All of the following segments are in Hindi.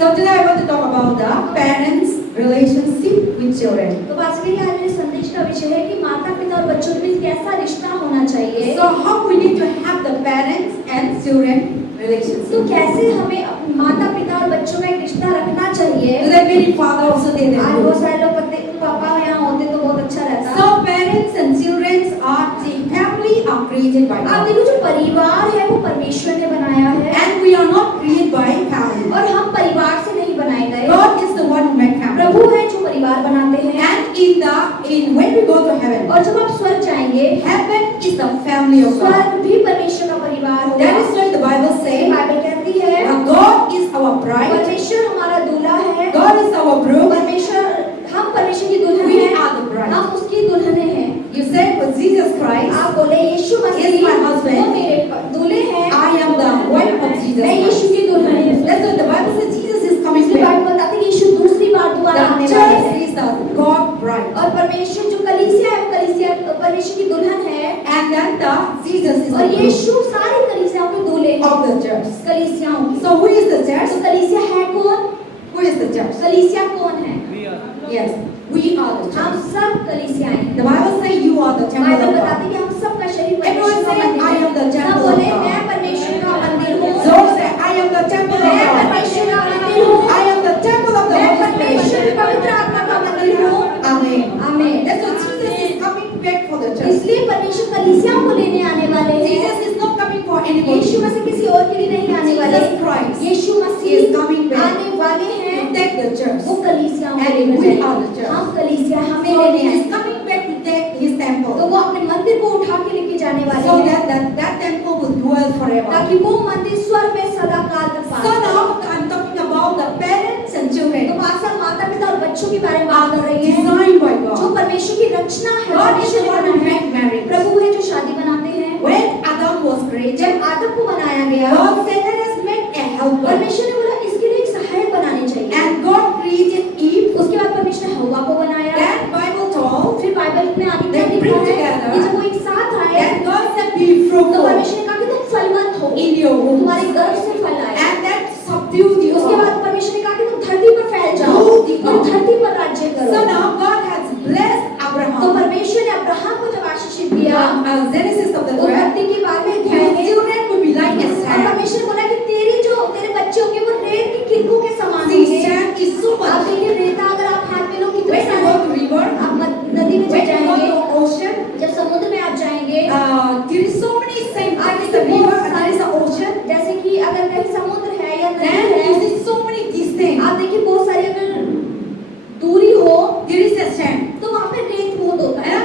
So today I want to talk about the parents' relationship with children. तो आज के लिए मेरे संदेश का विषय है कि माता पिता और बच्चों के बीच कैसा रिश्ता होना चाहिए। So how we need to have the parents and children relationship. तो कैसे हमें माता पिता और बच्चों में एक रिश्ता रखना चाहिए। Today many father also did आज that. बहुत सारे लोग पापा यहाँ होते तो बहुत अच्छा रहता। So parents and children are the family are created by आप God. देखो जो परिवार है वो परमेश्वर ने बनाया है And we are not created by family. और हम परिवार से नहीं बनाए गए। God is the one who made family. प्रभु है जो परिवार बनाते हैं। And when we go to heaven, और जब आप स्वर्ग जाएंगे, heaven is the family of God. स्वर्ग भी परमेश्वर का परिवार होगा। That is why the Bible says, Bible कहती है God is our bride. परमेश्वर हमारा दूल्हा है। God is our groom. हम परमेश्वर की दुल्हन We हैं। are the bride. हम उसकी दुल्हने हैं। You said for Jesus Christ, आप बोले यीशु मसीह Is my husband. वो मेरे दूल्हे हैं। I am the wife of Jesus मैं Christ. यीशु की दुल्हन हूँ। That's what the Bible says. Jesus is coming इसलिए back. बाइबल बताती है कि यीशु दूसरी बार दोबारा आने The वाले church हैं। is the God bride. और परमेश्वर जो कलीसिया है, कलीसिया परमेश्वर की दुल्हन है। And then the Jesus is और the यीशु सारी कलीसियाओं के दूल्हे हैं। of the church. कलीसियाओं की। So who is the church? तो कलीसिया है कौन? Who is the church? कलीसिया कौन है? Yes, we are the हम church. सब कलीसियाएं हैं। The Bible says you are the temple Bible of बताती है God. कि हम सब का शरीर Everyone परमेश्वर का say, मंदिर I am the है। सब temple बोले of God. मैं परमेश्वर का मंदिर हूँ। So say, I am the temple of मैं God. परमेश्वर का मंदिर हूँ। I am the temple of the मैं Holy परमेश्वर Spirit. पवित्र आत्मा का मंदिर हूँ। Amen. आमीन। That's what Jesus is coming back for the church. इसलिए परमेश्वर कलीसियाओं को लेने आने वाले हैं। Jesus is not coming for anybody. यीशु मसीह किसी और के लिए नहीं आने वाले। Jesus Christ Yeshu is Masih coming back आने वाले हैं। to take the church. वो कलीसियाओं को And लेने we जाएंगे। are the church. हम कलीसिया हमें So लेने he is आएंगे। coming back to take his तो temple. वो अपने मंदिर को उठा के लेके जाने वाले So हैं that temple will dwell forever. ताकि वो मंदिर स्वर्ग में सदा काल तक So pass now I'm talking about the parents and तो children पासा माता पिता और बच्चों के बारे में बात कर are रही है designed by जो God. परमेश्वर की रचना है God is परमेश्वर the ने one who बनाया है made marriage. प्रभु है जो शादी बनाते हैं When Adam was created, जब आदम को बनाया गया God said, let us make a helper. परमेश्वर ने बोला इसके लिए एक सहायक बनानी चाहिए And God created Eve. उसके बाद परमेश्वर ने हव्वा को बनाया Then Bible told, फिर बाइबल में आगे क्या They लिखा bring है together. कि जब वो एक साथ आए then God said, be तो fruitful परमेश्वर ने कहा कि तुम फलवंत हो in your womb. तुम्हारे गर्भ से फल आए And that subdue the उसके earth. बाद परमेश्वर ने कहा कि तुम धरती पर फैल जाओ Rule the और earth. धरती पर राज्य So करो now God has blessed तो Abraham. परमेश्वर ने अब्राहम को जब आशीषित दिया Genesis of the वो 12. धरती के बारे में Your अध्याय में children will be like a और sand. परमेश्वर बोला कि तेरे बच्चे होंगे वो रेत की किरणों के समान See, होंगे sand is so आप much. देखिए रेता अगर आप हाथ में लो कितने When you सारे go to river, आप नदी में when जब you go जाएंगे to ocean, जब समुद्र में आप जाएंगे there is so many sand. There is a river and there is an ocean. जैसे कि अगर कहीं समुद्र है या नदी Then you है see so many distance. आप देखिए बहुत सारी अगर दूरी हो There is a sand. तो वहाँ पे रेत बहुत होता है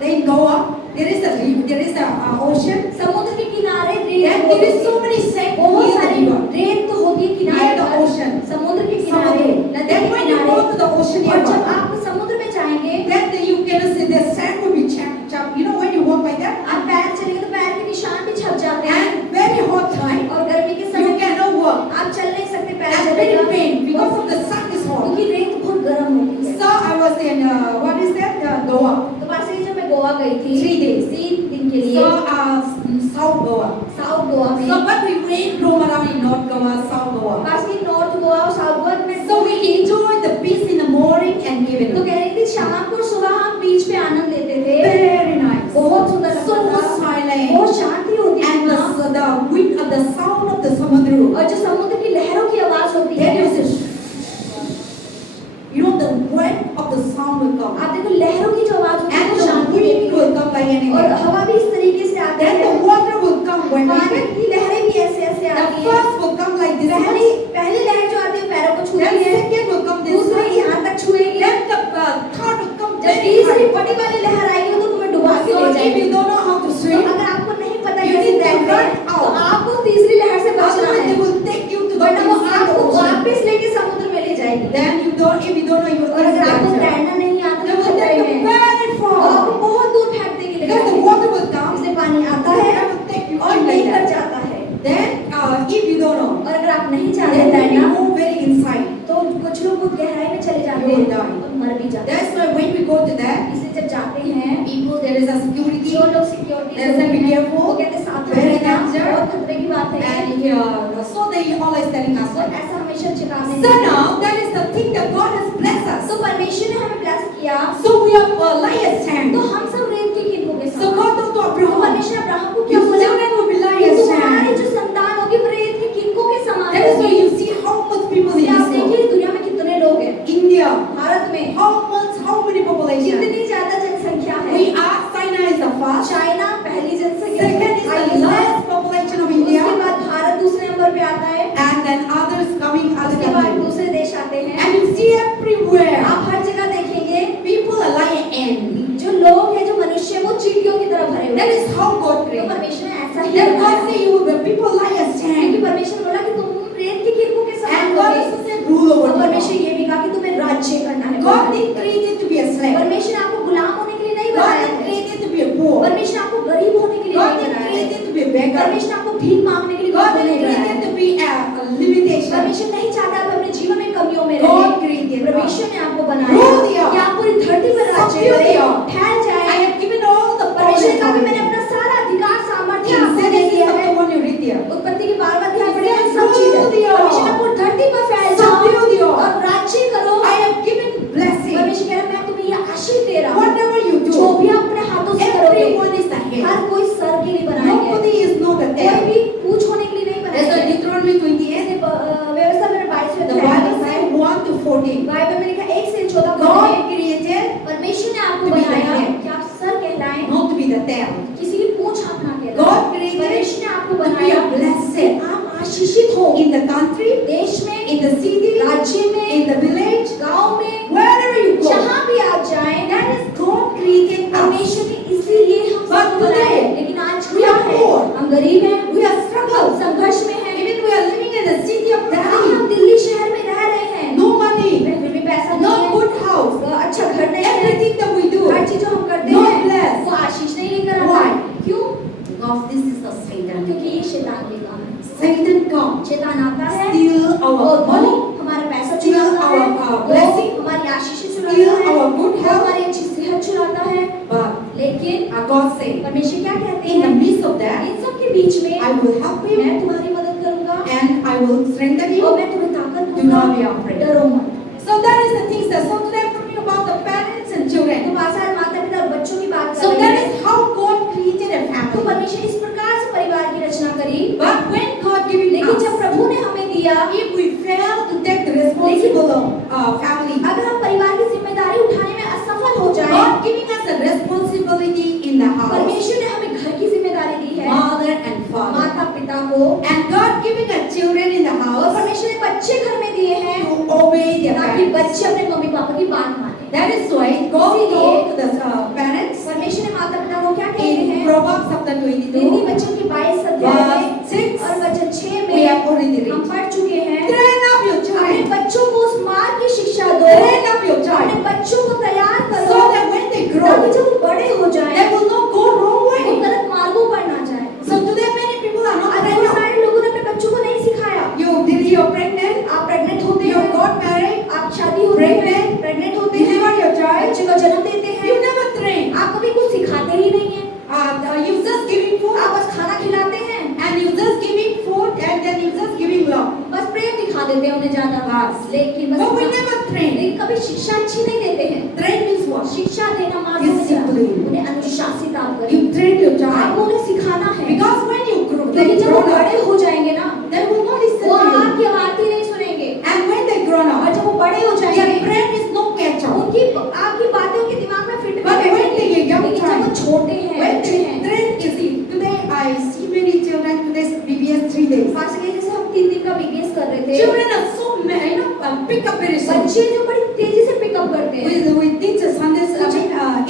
Then go up. There is a river. There is a ocean. समुद्र के किनारे Then रेत there is होती so है। many sand बहुत near the सारी river. रेत तो होती है किनारे Near the पर, ocean. समुद्र के किनारे नदी Then के when you किनारे go to the ocean और जब nearby, आप समुद्र में जाएंगे then you can see the sand will be chopped. You know when you walk like that, आप पैर चलेंगे तो पैर के निशान भी छप जाते हैं and very hot time, और गर्मी के you समय cannot walk. आप चल नहीं सकते पैर And चलेगा very pain because of the sun is hot. क्योंकि रेत बहुत गर्म होती है So I was in what is that? Goa. तो पास ही जब मैं गोवा गई थी 3 days. 3 दिन के लिए So South Goa. South Goa में So but we went roam around in North Goa, South Goa. Pass he north Goa और साउथ गोवा में So we enjoyed the beach in the morning and तो evening. कह रही थी शाम को सुबह हम बीच पे आनंद लेते थे Very nice. बहुत सुंदर So लगता था silent. बहुत शांति होती थी And वहाँ। the wind of the sound of the samudra. और जो समुद्र की लहरों की आवाज होती Then है you see, you know the wind of the sound will come. आप देखो लहरों की जो आवाज होती है And वो the शांति wind देती will है come like और anything. हवा भी इस तरीके से आती Then है the water will come when पानी we की लहरें भी ऐसे ऐसे The आती है first will come like this. पहली लहर जो आती है पैरों को Then छूती है second will come this. दूसरी यहाँ तक छुएगी Then the third will come जब very तीसरी high. बड़ी वाली लहर आएगी वो तो तुम्हें डुबा के So ले if जाएगी you don't know how to तो swim, अगर आपको नहीं पता You कैसे need to तैरना है run तो out. आपको तीसरी लहर से बचना otherwise they है will take you to the वरना वो inside आपको the ocean. वापस लेके समुद्र में ले जाएगी Then you don't, if you don't know, you will और अगर lose आपको danger. तैरना नहीं आता They तो will खतरे take में you very तो आपको far. बहुत दूर फेंक देंगे Because the water will come. इसलिए पानी आता है They will take you और in like लेकर that. जाता है Then if you don't know, और अगर आप नहीं जानते then you तैरना go very inside. तो कुछ लोग बहुत गहराई में चले जाते You will हैं die. और मर भी जाते हैं That's why when we go to that, इसलिए जब जाते हैं people there is a security. जो लोग security There's a be careful. वो कहते हैं साथ में Very रहना danger. बहुत खतरे की बात है And so they always telling us और like, ऐसा हमेशा of like a sand. तो हम सब रेत के किनको के So समान। God told to तो Abraham, परमेश्वर अब्राहम को क्या your बोला? children will be like कि a तुम्हारी sand. जो संतान होगी वो रेत के किनको के समान That is why होगी। you see how much people in इसलिए आप this देखिए world. इस दुनिया में कितने लोग हैं। India, भारत में how many population? कितनी ज्यादा जनसंख्या है। We are, China is the first. China पहली जनसंख्या Second is the last population of उसके India. बाद भारत दूसरे नंबर पे आता है। And then others coming other उसके बाद countries. दूसरे देश आते हैं। And you see everywhere, आप हर जगह देखेंगे people are like ants. जो लोग हैं, जो मनुष्य हैं, वो चींटियों की तरह भरे हुए That हैं। is how God तो created. परमेश्वर ने ऐसा ही Then बनाया। God say you will people like a क्योंकि sand. परमेश्वर बोला कि तुम रेत के किनको के समान And God होगे। also said rule over और परमेश्वर people. ये भी कहा कि तुम्हें राज्य करना है। God didn't create you to be a slave. परमेश्वर ने आपको गुलाम होने के लिए नहीं God बनाया didn't है। create you to be a poor. परमेश्वर ने आपको गरीब होने के लिए God नहीं didn't बनाया create है। you to be a beggar. परमेश्वर ने आपको भीख मांगने के लिए God बिल्कुल didn't नहीं बनाया create है। you to be a limitation. परमेश्वर नहीं चाहता आप अपने जीवन में कमियों में God रहें। created परमेश्वर ने आपको Rule बनाया the earth. कि आप पूरी धरती पर राज्य Subdue the करें, earth. फैल I जाए। have given all the power परमेश्वर and का भी मैंने authority. अपना सारा अधिकार सामर्थ्य In आपको दे Genesis दिया chapter है। 1 you read there. उत्पत्ति के 12वां अध्याय पढ़े He हैं, said, सब चीजें। "Rule the earth. परमेश्वर ने पूरी धरती पर फैल जाओ Subdue the earth. और राज्य करो। I have given blessing. परमेश्वर कह रहा है मैं तुम्हें ये आशीष दे रहा हूँ। Whatever you जो do, भी आप अपने हाथों से करोगे, everyone is the head. हर कोई सर के लिए बनाया गया है। Nobody is not the कोई tail. भी पूछ होने के लिए नहीं बनाया That's गया why है। Deuteronomy 28, व्यवस्था में 22वें the अध्याय Bible में लिखा है, says 1 to 14. बाइबल में लिखा 1 से 14 पद God में created परमेश्वर ने आपको to be the बनाया head. कि आप sir कहलाएं, not to be the tail. किसी की पूंछ आप ना कहलाएं। God created परमेश्वर ने आपको to be बनाया a blessing. कि आप आशीषित हो। In the country, देश में, in the city, राज्य में, in the village, गांव में, wherever you go. जहां भी आप जाएं, That is God created us. परमेश्वर ने इसीलिए हम But सबको बनाया है। today, लेकिन आज we क्या are है? poor. हम गरीब हैं, We are struggled. संघर्ष में हैं। Even we are living in the city of Delhi. हम दिल्ली शहर में रह रहे हैं, No money, फिर भी पैसा no नहीं है, good house. अच्छा घर नहीं है, Everything that we do, हर चीज जो हम करते not हैं blessed. वो आशीष नहीं लेकर आता Why? है। क्यों? Because this is the Satan. क्योंकि ये शैतान के काम है। Satan comes, शैतान आता है steal और our वो money, हमारा पैसा steal चुराता है, our वो blessing, हमारी आशीष steal चुराता है, our good वो health. हमारी अच्छी सेहत चुराता है। But लेकिन God said, परमेश्वर क्या कहते in the हैं? midst of that, इन सब के बीच में I will help him मैं तुम्हारी मदद करूंगा and I will strengthen और you. मैं तुम्हें ताकत Do not be दूंगा, afraid. डरो मत। So that is the things that, so today I'm talking about the parents and तो children. पासा माता पिता और बच्चों की बात कर So रहे that हैं। is how God created a तो family. परमेश्वर इस प्रकार से परिवार की रचना करी। But when God giving लेकिन us, जब प्रभु ने हमें दिया, if we fail to take the responsibility of family, अगर हम परिवार की जिम्मेदारी उठाने में असफल हो जाएं, God giving us a responsibility in the house, परमेश्वर ने हमें घर की जिम्मेदारी दी है, mother and father, माता पिता को, and God giving us children in the और house परमेश्वर ने बच्चे घर में दिए हैं to obey their ताकि parents. बच्चे अपने मम्मी पापा की बात माने। That is why God told to the parents परमेश्वर ने माता पिता को क्या कहते in हैं? Proverbs chapter हिंदी 22, बच्चों की 22 अध्याय में verse 6, और वचन 6 we have में already हम read. पढ़ चुके हैं। Train up your अपने children. बच्चों को उस मार्ग की शिक्षा दो, Train up your अपने child बच्चों को तैयार so करो that when they ताकि grow, जब वो बड़े हो जाएं, they will not go wrong वो way. गलत मार्गों पर ना जाएं। So today many people are not आज trained बहुत up. सारे लोगों ने अपने बच्चों को नहीं सिखाया। You're pregnant, आप प्रेग्नेंट होते you हैं, got married, आप शादी होते हैं, Pregnant, प्रेग्नेंट होते हैं, deliver your child, बच्चे को जन्म देते you हैं, never train. आप कभी कुछ सिखाते ही नहीं हैं, You just giving food आप बस खाना खिलाते हैं, and you just giving food and then you just giving love. बस प्रेम दिखा देते हैं उन्हें ज्यादा, बस। लेकिन But we बस never train. लेकिन कभी शिक्षा अच्छी नहीं देते हैं। Train means what? शिक्षा देना माध्यम में जाना, Discipline. उन्हें अनुशासित आप करें, You train your आपको child उन्हें सिखाना है, because when you grow, क्योंकि they जब वो grow up, बड़े हो जाएंगे ना, they will not listen वो to you. आपकी बात ही नहीं सुनेंगे, And when they grow और up, जब वो बड़े हो their जाएंगे brain is not catch up. उनकी आपकी बातें उनके दिमाग में फिट But नहीं when they बैठेंगी। are young लेकिन जब वो child, छोटे हैं, when बच्चे they हैं, train, you see, today I see many children, today's BBS 3 days. पास के जैसे हम 3 दिन का बीबीएस कर रहे थे, Children are so, pick up very soon. बच्चे जो बड़ी तेजी से पिकअप करते हैं। We teach Sundays,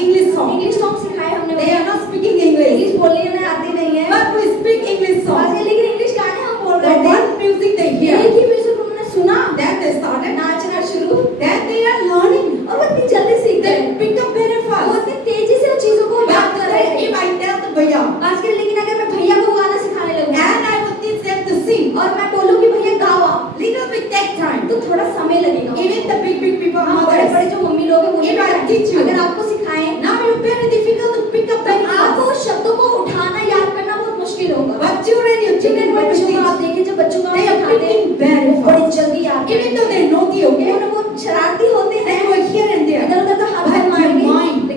English song. English song सिखाए हमने, They are not speaking English, English बोलने उन्हें आती नहीं है, but we speak English pass song. के लेकिन इंग्लिश गाने हम बोल The रहे थे। one music they एक hear, ही म्यूजिक उन्होंने सुना, then they started, नाचना शुरू, then they are learning. और वो इतनी जल्दी सीख They गए, pick up very वो fast. इतनी तेजी से उन चीजों को याद But कर रहे थे। if I tell the bhaiya, पास के लेकिन अगर मैं भैया को गाना सिखाने लगूं and I would teach them to sing, और मैं बोलूं कि भैया गाओ आप, little bit take time. तो थोड़ा समय लगेगा। Even the big people, हाँ, बड़े बड़े mothers, जो मम्मी लोग हैं वो If I teach you, अगर आपको सिखाएं now you're very difficult to pick up तो very आपको fast. उस शब्दों को उठाना याद करना बहुत मुश्किल होगा। But children, your children, लेकिन when बच्चों you को आप teach, देखिए, जब बच्चों को आप they are सिखाते हैं picking very वो बड़ी fast. जल्दी याद Even though करेंगे। they naughty, okay, वो शरारती होते they हैं, go here and there. इधर उधर का हाथ But पैर your मारेंगे, mind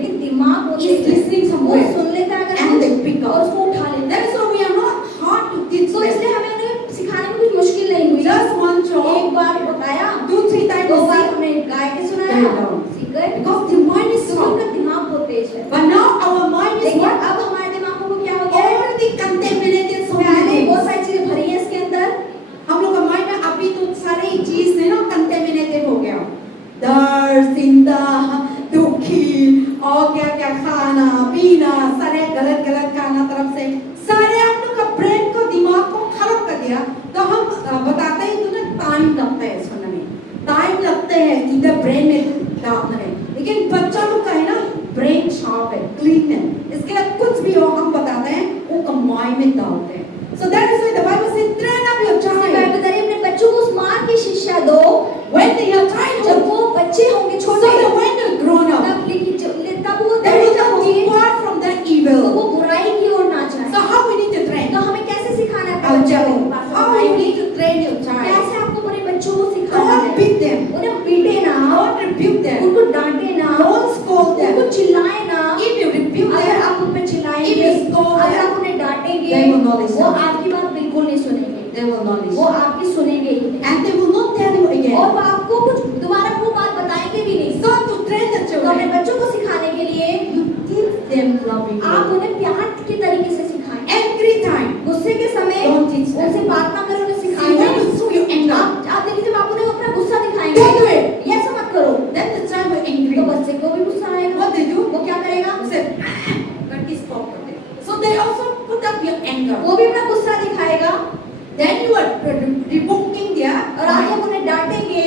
क्या क्या खाना पीना सारे गलत गलत खाना तरफ से सारे आप लोग का ब्रेन को दिमाग को खराब कर दिया। तो हम बताते हैं कि टाइम लगता है सुनने में, टाइम लगते हैं इधर ब्रेन में डालने में, लेकिन बच्चा लोग का है ना ब्रेन शार्प है, क्लीन है, इसके लिए कुछ भी हो हम बताते हैं वो कमाई में डालते हैं। So that is why the Bible says train up your child अपने बच्चों को उस मार्ग की शिक्षा दो when they are childhood, जब वो बच्चे होंगे so छोटे, that when they grown up तब लेकिन तब वो they will not depart from the तो evil. वो बुराई की ओर ना जाए। So how we need to train तो हमें कैसे सिखाना है our अपने बच्चों child? को? How you need to train your child? कैसे आपको अपने बच्चों को सिखाना Don't है? beat them, उन्हें पीटे ना, don't rebuke them, उनको डांटे ना, don't scold them. उनको चिल्लाए ना। If you rebuke अगर them, आप उन पे चिल्लाएंगे, If you scold अगर them, आप उन्हें डांटेंगे, they will not listen. वो आपकी बात बिल्कुल नहीं सुनेंगे, they will not वो listen, आपकी सुनेंगे ही नहीं, and they will not tell you और again. वो आपको कुछ दोबारा वो बात बताएंगे भी नहीं। So to train the तो अपने children, बच्चों को सिखाने के लिए you teach them loving. आप उन्हें प्यार के तरीके से सिखाएं। Every time, गुस्से के समय don't teach them. उनसे बात ना करें, उन्हें See, सिखाएं। when you show your anger, आप देखिए जब आप उन्हें अपना गुस्सा दिखाएंगे, don't do it. ये ऐसा मत करो, Then the child will angry. तो बच्चे को भी गुस्सा आएगा। What they do? वो क्या करेगा? They say, करके stop कर दे. So they also put up your anger. वो भी अपना गुस्सा दिखाएगा, Then you are rebuking their और आप mind. जब उन्हें डांटेंगे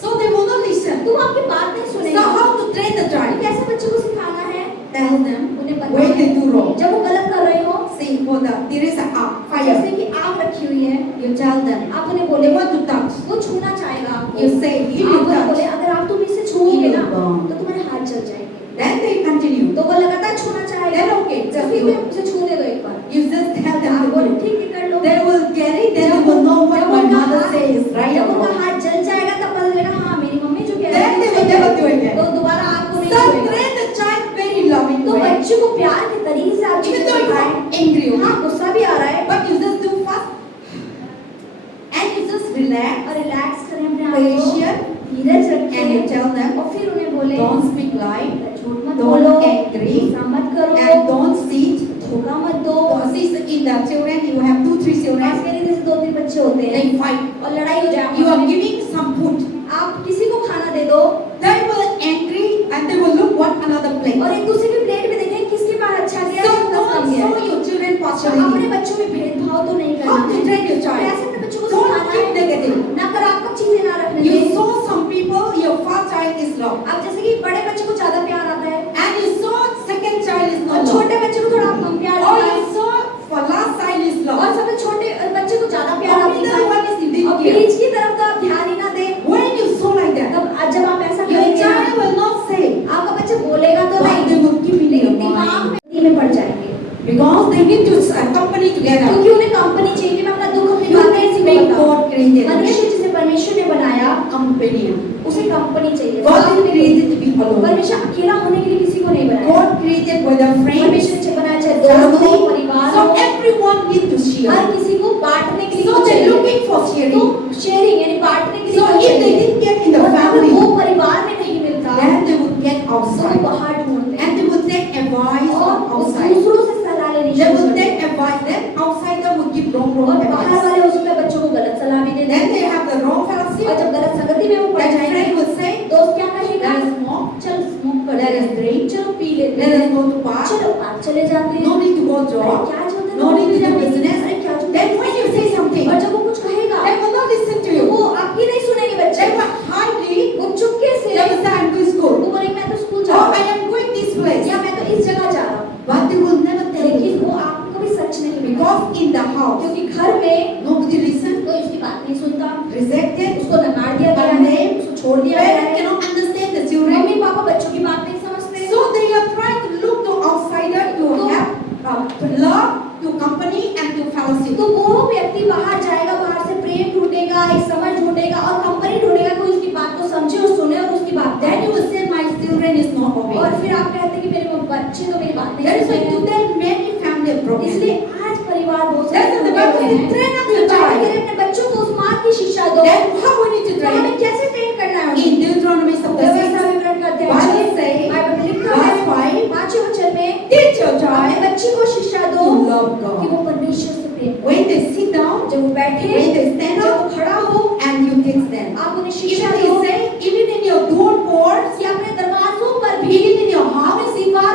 So they will not listen. तो वो आपकी बात नहीं So सुनेंगे। how to train the child? कैसे बच्चों को सिखाना है? Tell them उन्हें पता when they है do wrong. जब वो गलत कर रहे हो, See, for the there is a fire. जैसे कि आग रखी हुई है, You tell them. आप उन्हें They बोले want to touch. वो छूना चाहेगा आपको। You say, if आप you उन्हें बोले touch, अगर आप तुम इसे छूओगे ना you burn. तो तुम्हारे हाथ जल जाएंगे। Then they continue. तो वो लगातार छूना चाहेगा। Then okay, just फिर do भी it. उसे छूने दो एक बार। You just tell आप them to बोले do it. ठीक है कर लो। They will get it. Then they will know what my mother says, right जब or उनका wrong. हाथ जल जाएगा तब पता चलेगा हाँ मेरी मम्मी जो कह Then रही they है will never do it again. तो दोबारा आपको नहीं So छूएगा। train the child very loving तो way. बच्चों को प्यार के तरीके से आप Even चीजें though you सिखाएं। are angry, हाँ okay? गुस्सा भी आ रहा है But you just do fast. And you just relax, और रिलैक्स करें अपने आप को, patient, धीरज and you रखें tell them, और फिर उन्हें बोले don't speak lie, झूठ मत don't बोलो, angry, गुस्सा मत करो, and don't cheat. धोखा मत दो। See, in the children, you have 2-3 खास children, करके जैसे 2-3 बच्चे होते हैं they fight. और लड़ाई हो जाए, You are giving some food. आप किसी को खाना दे दो They will angry and they will look what another plate. और एक दूसरे की प्लेट में देखें किसके पास अच्छा गया So किसका कम don't गया। show your children तो partiality. अपने बच्चों में भेदभाव तो नहीं How करना to है। train your child? कैसे अपने बच्चों को Don't सिखाना keep है, negative. नकारात्मक चीजें ना रखने You दें। saw some people, your first child is love. अब जैसे कि बड़े बच्चे को ज्यादा प्यार आता है And you saw second child is और not love. छोटे बच्चे को थोड़ा कम प्यार Or आता है you saw for last child is और love. सबसे छोटे बच्चे को ज्यादा प्यार Or आता middle one is you है didn't और care. बीच की तरफ तो आप ध्यान ही ना दें। When you saw like that, तब जब आप ऐसा your करेंगे ना, child will not say, आपका बच्चा बोलेगा तो but नहीं, they will keep in लेकिन your दिमाग mind. में पड़ जाएंगे Because they need to accompany together. क्योंकि उन्हें कंपनी चाहिए कि मैं अपना दुख अपनी You बातें ऐसी make बताऊं। God created मनुष्य जिसे परमेश्वर ने बनाया companion. उसे कंपनी चाहिए। God साथ is में created to be alone. परमेश्वर अकेला होने के लिए किसी को नहीं बनाया। God created whether friends, परमेश्वर ने बनाया चाहे दोस्त हो, family, परिवार so हो, everyone need to share. हर किसी को बांटने के लिए So कुछ they're चाहिए। looking for तो sharing. शेयरिंग यानी बांटने के लिए So कुछ if they चाहिए। didn't get in the और अगर family, वो परिवार में नहीं मिलता then they would get तो वो outside. बाहर ढूंढते हैं And they would take advice और from outside. दूसरों से सलाह लेनी They शुरू would करते हैं। take advice. Then outsider would give wrong और बाहर advice. वाले हो सकते हैं बच्चों को गलत सलाह भी दे Then दें। they have the wrong और fellowship. जब गलत संगति में वो पड़ Then जाएंगे friend would say, दोस्त क्या कहेगा let us smoke, चल स्मोक कर let us drink, चलो पी लेते let us हैं go to park. चलो पार्क चले जाते हैं No need to go अरे job. क्या जो No need to do business. अरे क्या जो Then when you say something, और जब वो कुछ कहेगा they will not listen to तो वो you. आपकी नहीं सुनेंगे बच्चे They will hardly. वो चुपके से They will say, I'm going to वो school. बोलेंगे मैं तो स्कूल जा Or रहा I am going this हूँ place. या मैं तो इस जगह जा रहा हूँ But they will never tell लेकिन you. वो आपको भी सच नहीं मिलेगा Because in the house, क्योंकि घर में nobody listen, कोई उसकी बात नहीं सुनता rejected, उसको नकार दिया गया है उसको छोड़ दिया गया parents है cannot understand the children. Mummy papa बच्चों की बात नहीं समझते So they are trying to look to outsider to have love, to company and to fellowship. तो वो व्यक्ति बाहर जाएगा बाहर से प्रेम ढूंढेगा एक समझ ढूंढेगा और कंपनी ढूंढेगा कोई उसकी बात को समझे और सुने और उसकी बात Then you will say, my children is not और obeying. फिर आप कहते हैं कि मेरे बच्चे तो मेरी बात That is why नहीं सुनते today many family are broken. इसलिए आज परिवार बहुत That's why the Bible says, train up your child. अपने बच्चों को उस मार्ग की शिक्षा दो Then how we need to तो हमें train? कैसे ट्रेन करना है In Deuteronomy chapter 6, व्यवस्था विवरण का Bible अध्याय say, बाइबल में लिखा verse है 5, 5वें वचन में teach your अपने child बच्चे को शिक्षा दो to love कि God. वो परमेश्वर से प्रेम करे। When they sit down, जब वो बैठे when they stand जब up, वो खड़ा हो and you teach them. आप उन्हें शिक्षा Even दो they say, even in your door boards, कि अपने दरवाजों पर भी even in your अपने house, दीवार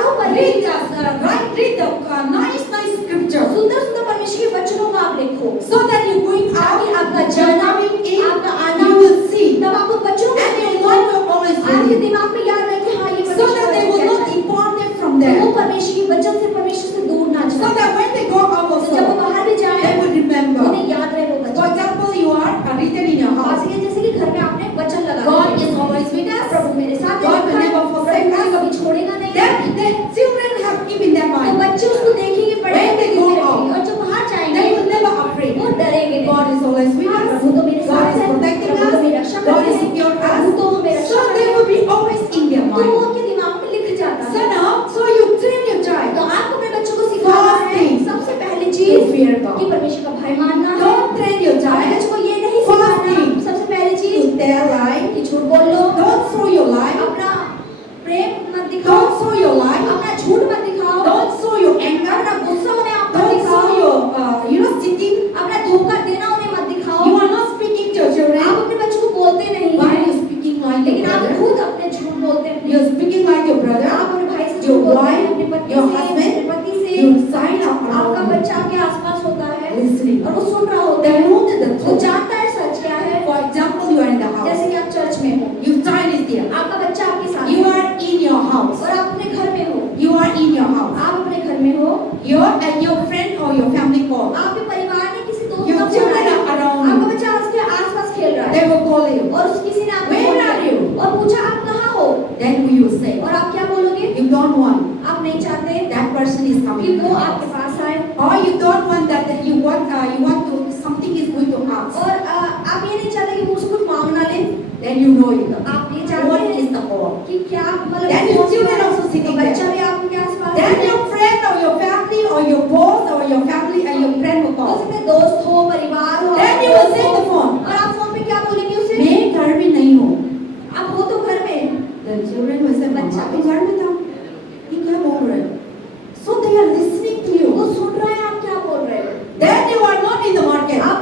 कि झूठ बोल लो, Don't show your lie. अपना प्रेम मत दिखाओ, Don't show your lie. अपना झूठ मत दिखाओ, Don't show your anger. अपना गुस्सा उन्हें आप मत Don't दिखाओ, show your cheating. अपना धोखा देना उन्हें मत दिखाओ। You are not speaking to your children. आप अपने बच्चों को बोलते नहीं Why are हैं, you speaking like your लेकिन आप brother? खुद अपने झूठ बोलते हैं। You're speaking like your brother. आप अपने भाई से Your झूठ बोलते हैं, wife, अपनी पत्नी your से, husband. अपने पति से। You sign up आपका around you. बच्चा आपके आसपास होता है Listening. और वो सुन रहा होता They है, know that the वो truth. जानता है सच क्या है। For example, you are in the house. जैसे कि आप चर्च में हो, Your child is there. आपका बच्चा आपके साथ You है are in your house. और आप अपने घर में हो, You are in your house. आप अपने घर में हो, Your friend or your family call. आपके परिवार ने किसी दोस्त Your का children बुलाया, are around आपका you. बच्चा उसके आसपास खेल रहा They है will call you. और किसी ने आपको Where फोन are किया you? और पूछा आप कहाँ हो, Then you will say, और आप क्या बोलोगे? you don't want आप नहीं चाहते that person is कि coming. वो आपके पास आए, Or you don't want that you want to something is going to ask. और आप ये नहीं चाहते कि वो उसको कुछ मांग ना ले। Then you know it. आप ये चाहते What हैं is the call? कि क्या मतलब Then your children also sitting there. बच्चा भी आपके आसपास Then है। your friend or your family or your boss or your family and your friend will हो call. सकता है दोस्त हो, परिवार हो, Then आपके you will दोस्त say हो, the phone. और आप फोन पे क्या बोलेंगे उसे? मैं घर में नहीं हूँ. आप हो तो घर में, The children will say, बच्चा "मम्मा तो घर में था." ये क्या बोल रहे हो? So they are listening to वो you. सुन रहे हैं आप क्या बोल रहे हो। Then you are not in the market. आप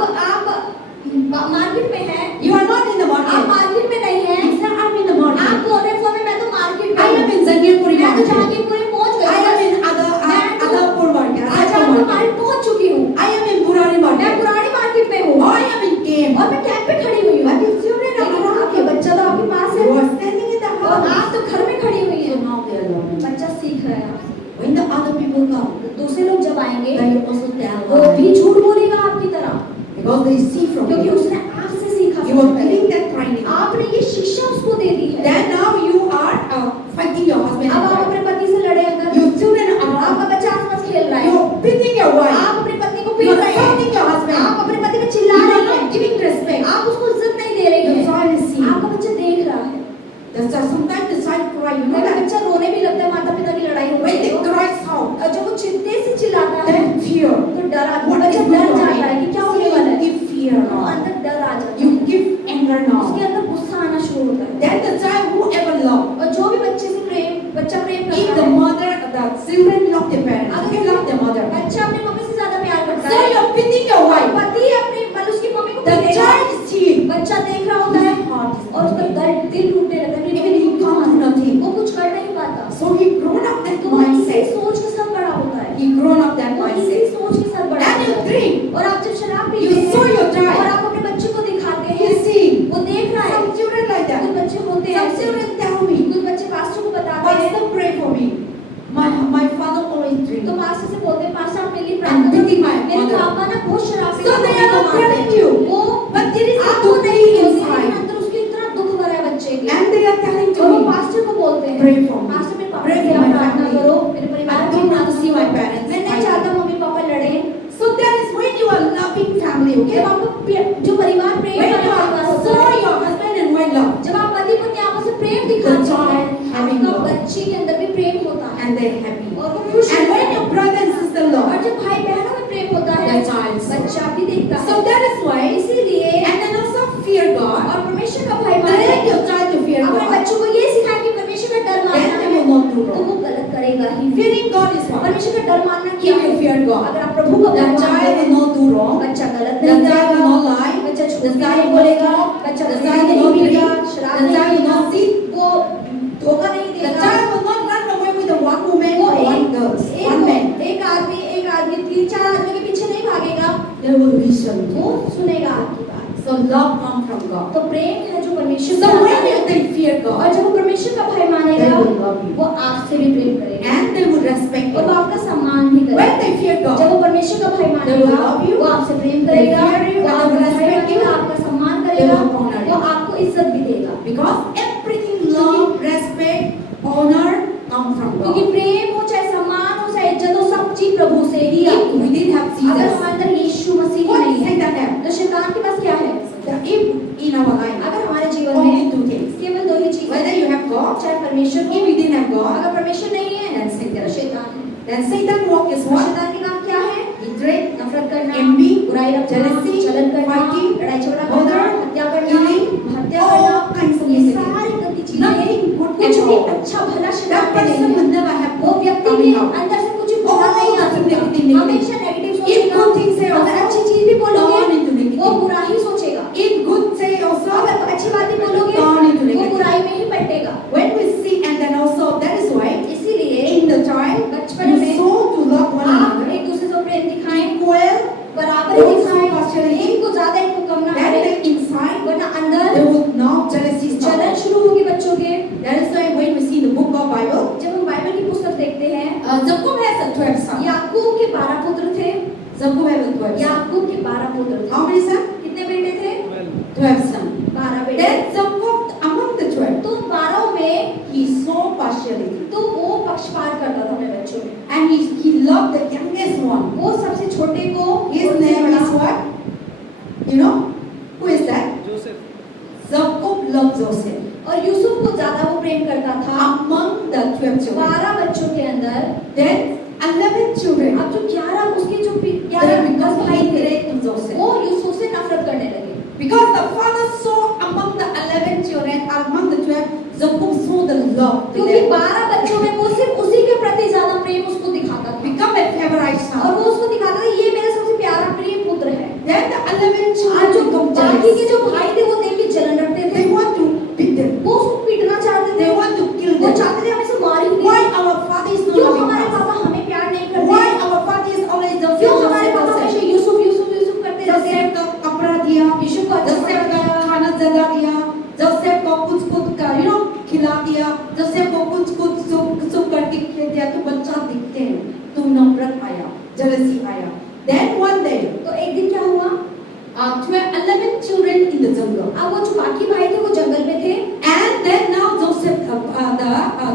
मार्केट में हैं, You are not in the आप market. मार्केट में नहीं हैं, He said, I'm in the आप market. बोल रहे फोन में मैं तो मार्केट में I हूँ, am in Zangirpuri मैं तो market. जहांगीरपुरी पहुंच गई I am हूँ, in Adapur market. Azadpur market पहुंच चुकी हूँ, I am in Burari मैं market. पुरानी मार्केट में हूँ I am in Game. और मैं कैंप पे खड़ी हुई हूँ। But your children are लेकिन around आपके you. बच्चा तो आपके पास You है are standing in the और house. आप तो घर में खड़ी हुई So हैं। now they are learning. बच्चा सीख रहा है आपसे। When the other people come, दूसरे लोग जब आएंगे they also tell वो lies. भी झूठ बोलेगा आपकी तरह, Because they see from क्योंकि you. उसने आपसे सीखा। You are giving that training. आपने ये शिक्षा उसको दे दी है। Then now you are fighting your husband अब and आप wife. अपने पति से लड़े अगर Your children are आपका around. बच्चा आसपास खेल रहा है, You are beating your wife. आप अपने पति को You पीट are रहे हैं, fighting your husband. आप अपने पति पे You चिल्ला are रहे not हैं, giving respect. आप उसको इज्जत नहीं दे रही Your हैं, child is seeing. आपका बच्चा देख रहा है। Sometimes the child cry. You know मेरा that? बच्चा रोने भी लगता है माता पिता की लड़ाई When होती they है cry out, और जब वो चिल्ते से चिल्लाता है then fear. तो डर आता है, What बच्चा is डर going जाता है on? कि क्या होने वाला है, Give fear वो now. अंदर डर आ जाता है, You give anger उसके now. अंदर गुस्सा आना शुरू होता है। Then the child whoever love. और जो भी बच्चे से बच्चा प्रेम If करता the है, mother, the children love their parents. They love their mother. बच्चा अपनी मम्मी से ज्यादा प्यार करता So है, you are beating your wife. पति अपने मतलब उसकी मम्मी को The पीटेगा, child is seeing. बच्चा देख रहा होता है Heart is और उसका दिल टूटने लगता है, Even he can't do nothing. वो कुछ कर नहीं पाता, So he grown up that तो वो इसी mindset. सोच के साथ बड़ा होता है, He grown up that वो इसी mindset. सोच के साथ बड़ा And you होता है। drink. और आप जब शराब You पीते saw हैं your child. और आप अपने बच्चे को दिखाते He हैं, see. वो देख रहा है। Some children like कुछ that. बच्चे होते हैं Some ऐसे, children tell me, कुछ बच्चे पास्टर को बताते हैं, Pastor, pray for me. My father always drink. तो पास्टर से बोलते हैं पास्टर आप मेरे लिए And प्रार्थना beating my करें, मेरे mother. पापा ना बहुत शराब So they are not telling you. वो But there is a आपको duty नहीं होती, लेकिन inside. अंदर उसके इतना दुख भरा है बच्चे के, And they are telling तो वो to me, पास्टर को बोलते हैं pray for me. पास्टर मेरे पापा Pray से for आप my प्रार्थना family. करो, मेरे परिवार I की don't want to प्रार्थना see my करो। parents मैं नहीं fighting. चाहता मम्मी पापा लड़े। So that is when you are loving family, okay? जब आपको जो परिवार प्रेम When का you परिवार are होता so है, your husband and wife love, जब आप पति पत्नी आपस में प्रेम दिखाते हैं, child having आपका love. बच्चे के अंदर भी प्रेम होता है and they happy. और वो खुश And होता when है। your brother and sister और love, जब भाई बहनों में प्रेम होता है, the child. बच्चा भी देखता है। So that is why, इसीलिए and then also fear God. और परमेश्वर का भय माने, Train your child to fear अपने God. बच्चों को ये सिखाएं कि परमेश्वर का डर मानना Then they है, will not do तो wrong. वो गलत करेगा ही। Fearing God is what? परमेश्वर का डर मानना If क्या you है? fear God, अगर आप प्रभु को the भय मानते child हैं, will not do wrong. बच्चा गलत The नहीं child will करेगा, not lie. बच्चा The झूठ child नहीं will बोलेगा, not बच्चा the नशा child will नहीं not पीएगा, drink. शराब The नहीं child will पीएगा, not cheat. वो धोखा नहीं The देगा। child will not run away with the one woman वो or one girl, one man. एक आदमी 3-4 आदमी के पीछे नहीं भागेगा, They will listen. वो सुनेगा आपकी बात। So love comes from God. तो प्रेम है जो परमेश्वर So से आता when है, they fear और God, जब वो परमेश्वर का भय they मानेगा, will love you. वो आपसे भी प्रेम करेगा And they will respect और वो you. आपका सम्मान भी When करेगा। they fear जब God, वो परमेश्वर का भय will मानेगा, love you. वो आपसे प्रेम They करेगा, fear you, वो and आपका they will भय respect you. मानेगा, आपका सम्मान They करेगा, will honor you. वो आपको इज्जत भी देगा। because everything love, respect, honor come from क्योंकि God. प्रेम हो चाहे सम्मान हो चाहे इज्जत हो, सब चीज प्रभु से ही If आती we है। didn't have अगर Jesus, हमारे अंदर यीशु मसीह what नहीं है, Satan have? तो शैतान के पास क्या है? If in our life, अगर हमारे जीवन only में two things. केवल 2 ही चीजें Whether हैं, you have God, चाहे परमेश्वर हो, if you didn't have God, अगर परमेश्वर नहीं है then Satan. तो शैतान है। Then Satan walk is और what? शैतान के काम क्या है? Hatred, नफरत करना, envy, बुराई रखना, jealousy, जलन करना, fighting, लड़ाई झगड़ा murder, करना, हत्या करना, killing, हत्या करना, all kinds of ये कुछ at भी all. अच्छा भला That सिखाते person नहीं will है। never have वो good व्यक्ति coming के out. अंदर से कुछ भला नहीं आ सकता, negative. हमेशा नेगेटिव If सोचेगा। good things say अगर also, अच्छी चीज भी turn into बोलोगे negative. वो बुरा ही सोचेगा, If good say also, अगर अच्छी बात भी बोलोगे turn into वो negative. बुराई में ही पलटेगा। When we see, and then also that is why इसीलिए in the child बचपन you में so to love one आप another, एक दूसरे से प्रेम दिखाएं, equal, बराबर don't दिखाएं, show partiality. एक को ज्यादा एक को कम ना Then करें, the inside वरना अंदर there will now jealousy जलन start. शुरू होगी बच्चों के। That is why when we see the book of Bible, जब हम बाइबल की पुस्तक देखते हैं, Jacob has a 12 sons. याकूब के 12 पुत्र थे, Jacob has a 12 sons. याकूब के 12 पुत्र थे। How many sons? कितने बेटे थे? 12 sons. 12 बेटे। Then Jacob among the 12, तो 12 में he saw partiality. तो वो पक्षपात करता था अपने बच्चों में। And he loved the youngest one. वो सबसे छोटे को His सबसे name बड़ा- is what? You know? Who is that? Joseph. Jacob loved Joseph. और यूसुफ को ज्यादा वो प्रेम करता था। Among the 12 children. 12 बच्चों के अंदर Then 11 children. अब जो 11 उसके जो They 11 become भाई थे, hatred to Joseph. वो यूसुफ से नफरत करने लगे। Because the father saw among the 11 children, among the 12, Jacob saw the love to क्योंकि them. 12 बच्चों में वो सिर्फ उसी के प्रति ज्यादा प्रेम उसको दिखाता था Become a favorite और son. वो उसको दिखाता था ये मेरा सबसे प्यारा प्रिय पुत्र है। Then the 11 आज children जो become बाकी के jealous. जो भाई थे वो देख के जलन रखते थे, They want to beat them. वो उसको पीटना चाहते थे, They want to kill वो them. चाहते थे हमें से मार ही Why they. our father is not क्यों loving हमारे us? पापा हमें प्यार नहीं Why करते? our father is always Joseph, क्यों हमारे Joseph, पापा Joseph? हमेशा यूसुफ यूसुफ यूसुफ करते रहते हैं? जोसेफ को कपड़ा दिया, यूसुफ को अच्छा जोसेफ कपड़ा को दिया, खाना ज्यादा दिया, जोसेफ को कुछ का खिला दिया, जोसेफ को कुछ सुख करके खिला दिया, तो बच्चा दिखते हैं, तो नफरत आया, jealousy आया. Then one day, तो एक दिन क्या हुआ? 11 children in the jungle. अब वो जो बाकी भाई थे वो जंगल में थे And then now Joseph,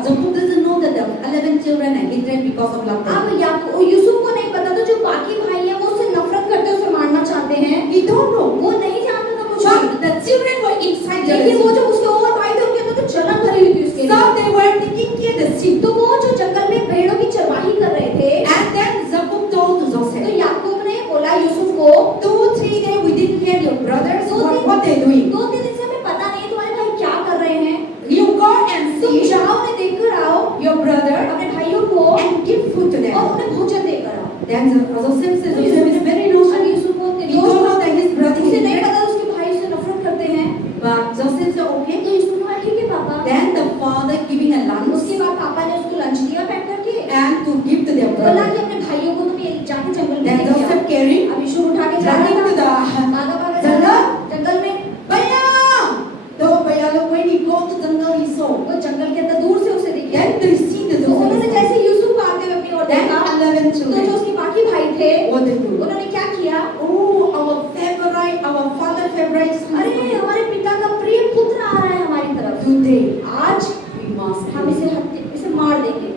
Jacob doesn't know that the 11 children are hatred because of love. अब यूसुफ को नहीं पता था जो बाकी भाई हैं वो उससे नफरत करते हैं, उसे मारना चाहते हैं। He don't know. वो नहीं जानता था कुछ But भी। the children were inside लेकिन वो jealousy. जो उसके और भाई थे उनके अंदर तो जलन भरी हुई थी उसके So लिए। they were taking care of the sheep. तो वो जो जंगल में भेड़ों की चरवाही कर रहे थे, And then Jacob told to तो Joseph, याकूब ने बोला यूसुफ को, 2-3 days we didn't hear your brothers दो दिन- what they doing. 2-3 दिन से हमें पता नहीं तुम्हारे भाई क्या कर रहे हैं। You go and तुम see जाओ उन्हें देख कर आओ, your brother अपने भाइयों को, and give food to और them. उन्हें भोजन देकर आओ। Then Joseph says, Joseph is very अब innocent. यूसुफ को He don't know that his brother उसे is नहीं dead. पता उसके भाई उससे नफरत करते हैं। But Joseph said, okay. तो यूसुफ ने कहा ठीक है पापा। Then the father giving a lunch उसके बाद पापा ने उसको लंच दिया पैक करके, and to give to their बोला brother. कि अपने भाइयों को तुम ये जाके जंगल में Then लेके आओ। Joseph carried, अब यूसुफ उठा के जा running रहा to था, the भागा भागा जा जंगल? रहा था, जंगल में। Baya! तो भैया लोग when he go to jungle he saw. वो जंगल के अंदर दूर से उसे दिखे। Then they see the तो उन्होंने Joseph. जैसे यूसुफ को आते हुए अपनी ओर Then देखा, 11 तो जो children. उसके बाकी भाई थे What they do? उन्होंने क्या किया? Oh, our favorite, our father favorite is अरे coming. हमारे पिता का प्रिय पुत्र आ रहा है हमारी तरफ। Today आज we must. हम इसे मार देंगे,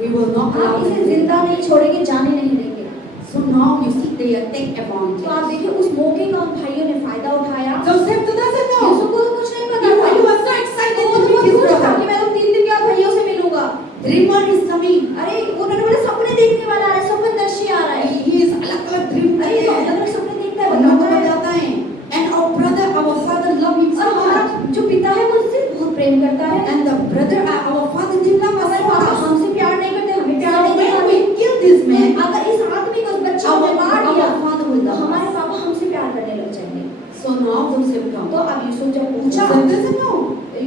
We will not allow हम इसे it. जिंदा नहीं छोड़ेंगे, जाने नहीं देंगे। So now you see they take advantage. तो आप देखिए उस मौके का उन भाइयों ने फायदा उठाया। Joseph doesn't know. यूसुफ को तो कुछ नहीं पता था। He was so excited वो to बहुत meet his खुश था brother. कि मैं तो 3 दिन के बाद भाइयों से मिलूंगा। Dreamer is coming. अरे उन्होंने बोला सपने देखने वाला आ रहा है, सपनदर्शी आ रहा है। He is अलग-अलग dream अरे करते तो हैं. अलग-अलग सपने देखता है, और हमको बताता है। बताता है. And our brother, our father love him और so हमारा much. जो पिता है वो उससे बहुत प्रेम करता है। And the brother, our father didn't love us हमारे so पापा much. हमसे प्यार नहीं करते, हमें प्यार नहीं When करते। we kill this man, अगर इस आदमी को, उस बच्चे को our मार दिया, father will तो love हमारे us. पापा हमसे प्यार करने लग जाएंगे। So now Joseph तो comes. अब यूसुफ जब पूछा, Joseph doesn't know.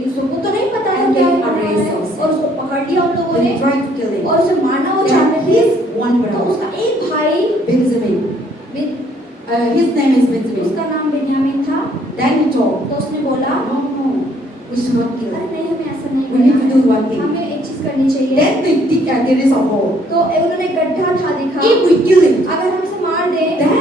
यूसुफ को तो नहीं पता था And क्या they है, arrest Joseph. और उसको पकड़ लिया उन लोगों ने They tried to kill him. और उसे मारना वो Then चाहते थे। his one तो brother, उसका एक भाई, Benjamin. His name is Benjamin. उसका नाम बेन्यामीन था। Then he told, तो उसने बोला no, we should not kill अरे him. नहीं, हमें ऐसा नहीं We need to करना do है। one thing. हमें एक चीज करनी चाहिए। Then they dig, there is a hole. तो उन्होंने गड्ढा था दिखा, If we kill him, अगर हम इसे मार दें then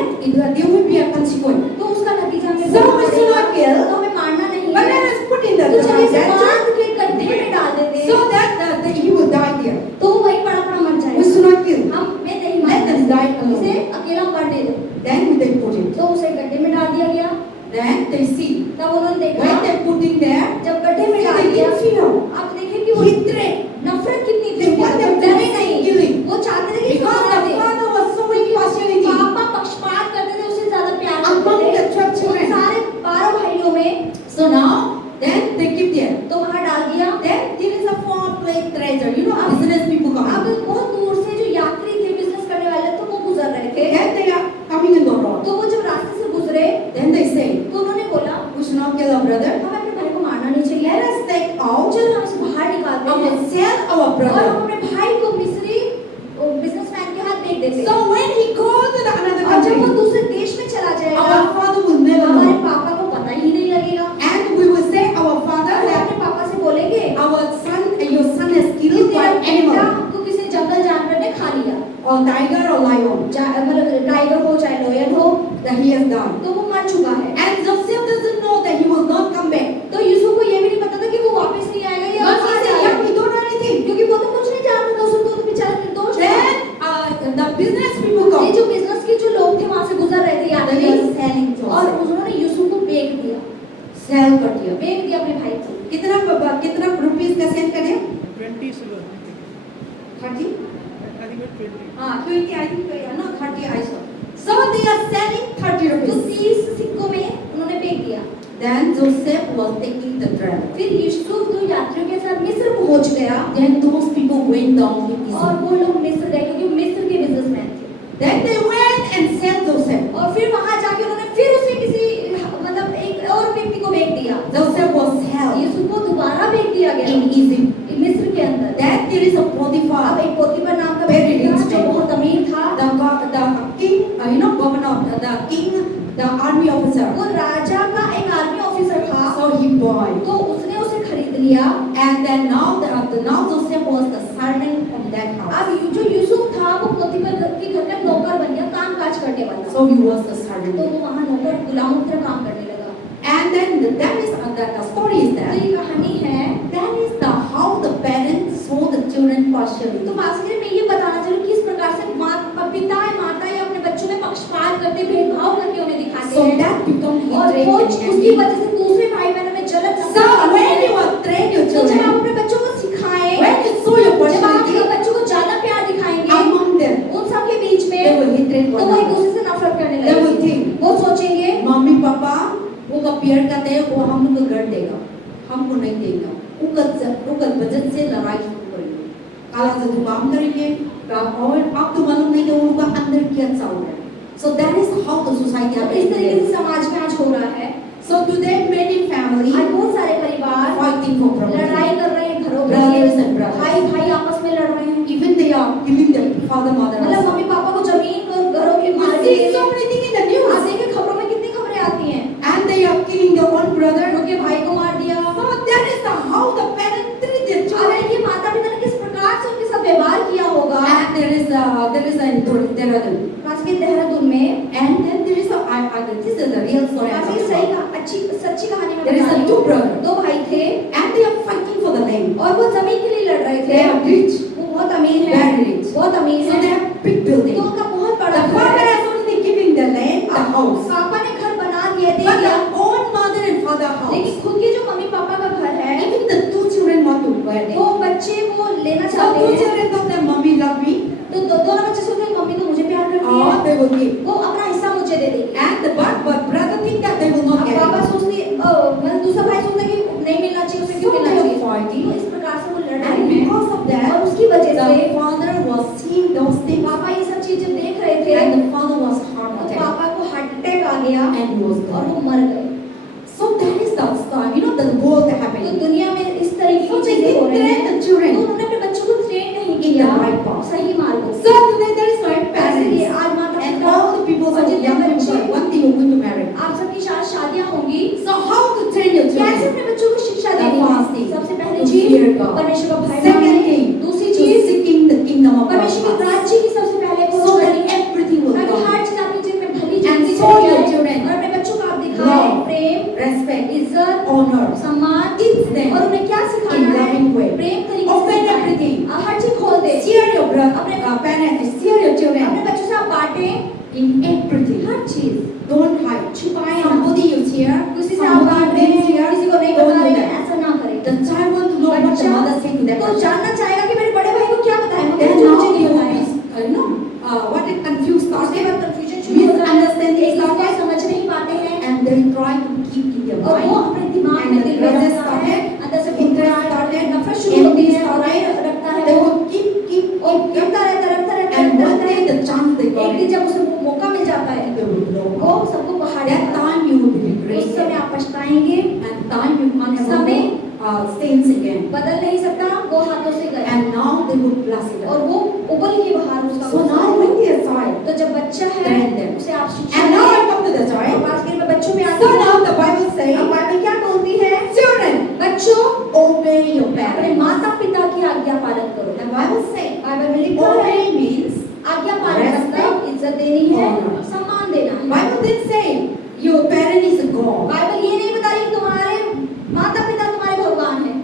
there will be a consequence. तो उसका नतीजा हमें So बहुत we should पड़ेगा। not kill. तो हमें मारना नहीं But है। let us put in the तो जब इसे dungeon बांध के गड्ढे में डाल देते so that he will die there. तो वो वहीं पड़ा पड़ा मर We जाएगा। should not kill. हमें नहीं Let मारना, them die इसे alone. अकेला मरने दो। Then they put it. तो उसे गड्ढे में डाल दिया गया। Then they see. तब उन्होंने देखा, When they put it there, जब गड्ढे में डाल they दिया, can feel आप देखें कि वो hatred. नफरत कितनी थी, They want them to डरे be नहीं। killing. वो चाहते थे कि Because मार the they. father was so much partiality पापा पक्षपात करते थे, उससे ज्यादा प्यार करते among थे। और brother. हम अपने भाई को मिस्री बिजनेसमैन के हाथ बेच देते So हैं। when he goes to the another और जब वो country, दूसरे देश में चला जाएगा, our father will never हमारे know. पापा को पता ही नहीं लगेगा। And we will say our father और that अपने पापा से बोलेंगे our son, your son has कि killed तेरा one बेटा animal, को किसी जंगल जानवर ने खा लिया, or tiger or lion, मतलब टाइगर हो चाहे लोयन हो, that he has done. तो वो मर चुका है। And Joseph doesn't know that he will not come back. तो यूसुफ को ये भी नहीं पता था कि वो वापस नहीं आएगा या Because आ he said, जाएगा, yeah, we don't know anything. क्योंकि वो तो कुछ नहीं जानता था, उसको तो बेचारा निर्दोष था। Then the business people ये come. जो बिजनेस के जो लोग थे वहां से गुजर रहे थे They यात्री, were selling और Joseph. उन्होंने यूसुफ को बेच दिया, Sell कर दिया. बेच दिया अपने भाई को। कितना रुपीस का सेल कर दिया? 20 silver. 30? I think it's 20. हाँ, 20 I think no 30 I saw. So they are selling 30 तो rupees. 30 सिक्कों में उन्होंने बेच दिया। Then Joseph was taking the travel. फिर यूसुफ तो यात्रियों के साथ मिस्र पहुंच गया, Then those people went down with his. और वो लोग मिस्र गए क्योंकि मिस्र के बिजनेसमैन थे। Then they went and sold Joseph. और फिर वहां जाके उन्होंने फिर उसे किसी मतलब एक और व्यक्ति को बेच दिया। Joseph was sold यूसुफ को दोबारा बेच दिया गया in Egypt. मिस्र के अंदर। Then there is a Potiphar, अब एक पोतीफर नाम का Very व्यक्ति था rich जो man. बहुत अमीर था। the king, governor, the king, the army officer. वो राजा का एक आर्मी ऑफिसर था, So he bought. तो उसने उसे खरीद लिया। And then now Joseph was the servant of that house. अब जो यूसुफ था वो पोतीफर के घर में नौकर बन गया, काम काज करने वाला। So he was the तो servant. वो वहाँ नौकर गुलामों की तरह काम करने लगा। And then that is the story is तो that ये कहानी है। that is the how the parents saw the children partially. तो वास्तव में ये बताना चाहिए कि इस प्रकार से पिता या माता या अपने बच्चों में पक्षपात करते, भेदभाव करके उन्हें दिखाते So हैं, that become और hatred वो and उसकी envy. वजह से दूसरे भाई बहनों में जलन So नफरत when आती you है। are train your तो जब आप children, अपने बच्चों को सिखाएं, when you show your जब आप personality अपने बच्चों को ज्यादा प्यार दिखाएंगे among them, उन सब के बीच they में, will hatred तो one वो एक another. दूसरे से नफरत करने They will लगेंगे। think, वो सोचेंगे मम्मी पापा वो का प्यार करते हैं, वो हम लोग को घर देगा, हमको नहीं देगा, उनका बजट से लड़ाई शुरू करेंगे, काला जादू काम करेंगे, और आप तो मालूम नहीं कि उनका अंदर क्या चल रहा है. So that is how the society तो is. इस तरीके से समाज में आज हो रहा है। So today many families आज बहुत सारे परिवार fighting for property. लड़ाई कर रहे हैं घरों Brothers में, and brothers. भाई भाई आपस में लड़ रहे हैं, Even they are killing their father mother. मतलब मम्मी पापा को जमीन को घरों की You मार see the so many things in the आज news. देखिए खबरों में कितनी खबरें आती हैं, And they are killing their own brother. उनके भाई को मार दिया। So that is how the parents treat their अब children. देखिए माता पिता ने किस प्रकार से उनके साथ व्यवहार किया होगा। And there is in Dehradun. आज के देहरादून में And then there is this is the real story. I'm आज ये talking सही about. अच्छी सच्ची कहानी में There is बता रही two हूँ। brothers. दो भाई थे And they are fighting for the land. और वो जमीन के लिए लड़ रहे थे। They are rich. वो बहुत अमीर हैं, Very rich. बहुत अमीर So they हैं, have big तो building. उनका बहुत बड़ा The घर father है। has only giving the land, the house. पापा ने घर बना दिया, दे But दिया, their own mother and father house. लेकिन खुद के जो मम्मी पापा का घर है, Even the two children want to buy it. वो बच्चे वो लेना So चाहते two हैं। children thought that mommy love me. तो दोनों बच्चे सोचते हैं मम्मी तो मुझे प्यार करती है, Or they will give. वो अपना हिस्सा मुझे दे देगी। And the but brother think that they will not अब get पापा it. सोचते मतलब दूसरा भाई सोचता है कि नहीं मिलना चाहिए, उसे क्यों So मिलना they are चाहिए। fighting. तो इस प्रकार से वो लड़ रहे And हैं, because of that, और उसकी वजह से the father was seeing those things. पापा ये सब चीजें देख रहे थे, And the father was heart तो attack. पापा को हार्ट अटैक आ गया And he was और gone. वो मर गए। So that is the story. The world तो happening. दुनिया में इस तरीके So की they चीजें हो didn't रही train हैं, the children. तो उन्होंने अपने बच्चों को ट्रेन नहीं In किया the right path. सही मार्ग So से। today there is my इसलिए parents. आज माता And पिता all the people और so जितने young बच्चे people, one thing you're going to marry. आप सबकी शादियां होंगी, So how to train your कैसे children? अपने बच्चों को शिक्षा The देनी first है। thing, सबसे पहली to चीज fear God. परमेश्वर का भय Second मानना है। thing, दूसरी to चीज seeking the kingdom of God. परमेश्वर के राज्य की सबसे पहले So खोज that करनी है, everything will ताकि come. हर चीज आपकी जीवन में भली And चलती so चली your जाए। children और अपने बच्चों को आप दिखाएं love, प्रेम, respect, इज्जत, honor, सम्मान, teach them और उन्हें क्या in सिखाना है, loving way. प्रेम तरीके से Open सिखाएं। everything. आप हर चीज खोल दे, Share your parents, share your अपने children बच्चों से आप बांटें in everything. हर चीज, Don't hide. छुपाएं ना। Somebody you share, किसी से आप बांट रहे हैं, share, किसी को नहीं don't बता do रहे that. हैं, ऐसा ना करें। The child want to know what the mother say to them. तो जानना चाहेगा कि मेरे बड़े भाई को क्या बताएं, मम्मी Then मुझे now नहीं you बताया। what it confused उसके started, बाद confusion शुरू हो जाता है, misunderstanding एक दूसरे को started, समझ नहीं पाते हैं, and they try to keep in their और वो mind. अपने दिमाग And में the दिल में grudges रखता है, started, अंदर से interest बुराई, started, नफरत शुरू होती envy है, बुराई started. रखता They है, will keep और रखता रहता and है, one day the chance they एक got दिन it, जब उसे मौका मिल जाता है, they will blow वो up. सबको पहाड़ That देता है। time you will be उस regretted, समय आप पछताएंगे, and time you can't समय have sins again. बदल नहीं सकता, वो हाथों से गया। And now belasida. और वो उबल के बाहर उसका So गुस्सा now है। when they are child, तो जब बच्चा है train them. उसे आप शिक्षा And now I दें। come to the अब child. आज के मैं बच्चों में आती So हूँ। now the Bible अब says, बाइबल क्या बोलती है? children, बच्चों obey your अपने parents. माता पिता की आज्ञा पालन करो। The Bible says, बाइबल में लिखा है obey means, आज्ञा पालन मतलब इज्जत देनी है, honor. सम्मान देना है। Bible didn't say your parent is a God. Bible ये नहीं बता रही कि तुम्हारे माता पिता तुम्हारे भगवान हैं।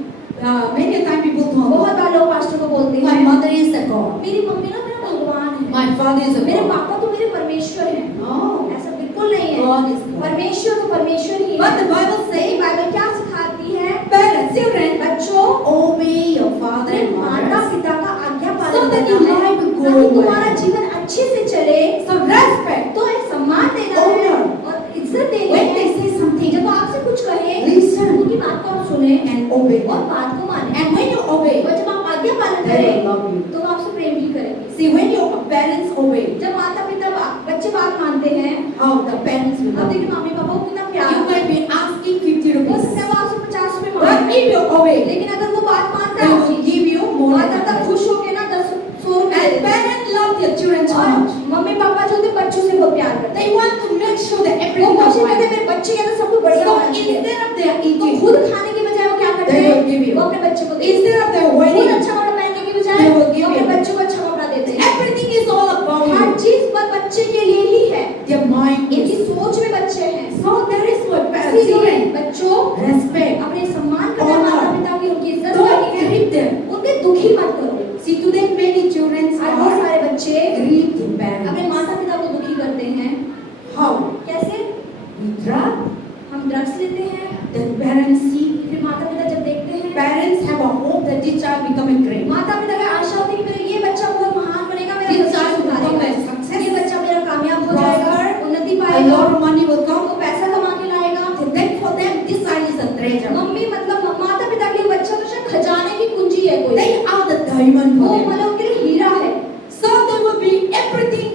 Many a time people talk, बहुत बार लोग पास्टर को बोलते my हैं mother is a God. मेरी मम्मी ना मेरा भगवान है, My father is a मेरे God. पापा तो मेरे परमेश्वर हैं। No. ऐसा बिल्कुल नहीं है। God is God. परमेश्वर तो परमेश्वर ही है। But the Bible लेकिन says, बाइबल क्या सिखाती है? parents, children, बच्चों obey your father अपने and माता mother. पिता का आज्ञा So पालन that करना your है life will go ताकि तुम्हारा well. जीवन अच्छे से चले। So respect. तो एक सम्मान देना है Honor. और इज्जत देनी When they है। say something, जब वो आपसे कुछ कहे listen उनकी बात को आप सुने and obey और them. बात को माने। And when you obey, और जब आप आज्ञा पालन they will करें love you. तो वो आपसे प्रेम भी करेंगे। See, when your parents obey, जब माता पिता बच्चे बात मानते हैं, how the parents will अब love देखिए you. मम्मी पापा को कितना प्यार You होता है। might be asking 50 हो rupees. सकता है वो आपसे 50 रुपए But मांगे, if you obey, लेकिन अगर वो बात मानता they है will give you more माता than पिता that. खुश होके ना 100 रुपए And देते हैं। parents love their children so और much. मम्मी पापा जो थे बच्चों से बहुत प्यार करते They want to make sure that हैं। वो everything is कोशिश करते हैं fine. मेरे बच्चे के अंदर सब कुछ बढ़िया So होना चाहिए। instead of their तो eating, खुद खाने के बजाय वो क्या करते They will give हैं? you. वो अपने बच्चे को देते हैं। instead of their खुद wedding, अच्छा कपड़ा पहनने के बजाय They will give वो अपने you. बच्चों को अच्छा कपड़ा देते हैं। everything is all about her you. चीज पर बच्चे के लिए ही है। Their mind इनकी is. सोच में बच्चे हैं। So there is what parents इसीलिए children बच्चों respect. अपने सम्मान करना, Honor. माता पिता की उनकी इज्जत Don't करनी है। grieve them. उनके दुखी मत करो। See, today many children आज बहुत are सारे बच्चे grieve their अपने parents. माता पिता को दुखी करते हैं। How? कैसे? We drug. हम ड्रग्स लेते हैं, The parents see. फिर माता पिता जब देखते हैं, Parents have a hope that this child becoming great. माता पिता की आशा होती है कि मेरा ये बच्चा बहुत महान बनेगा, मेरा This बच्चा child will become सुधारेगा, a success. ये बच्चा मेरा कामयाब हो जाएगा, Prosper. उन्नति A पाएगा, lot of money will वो come. पैसा कमा के लाएगा। Then for them, this child is a treasure. Mummy मतलब माता पिता के लिए बच्चा तो शायद खजाने की कुंजी है कोई, They are the diamond वो for them. मतलब उनके लिए हीरा है। So they will be everything.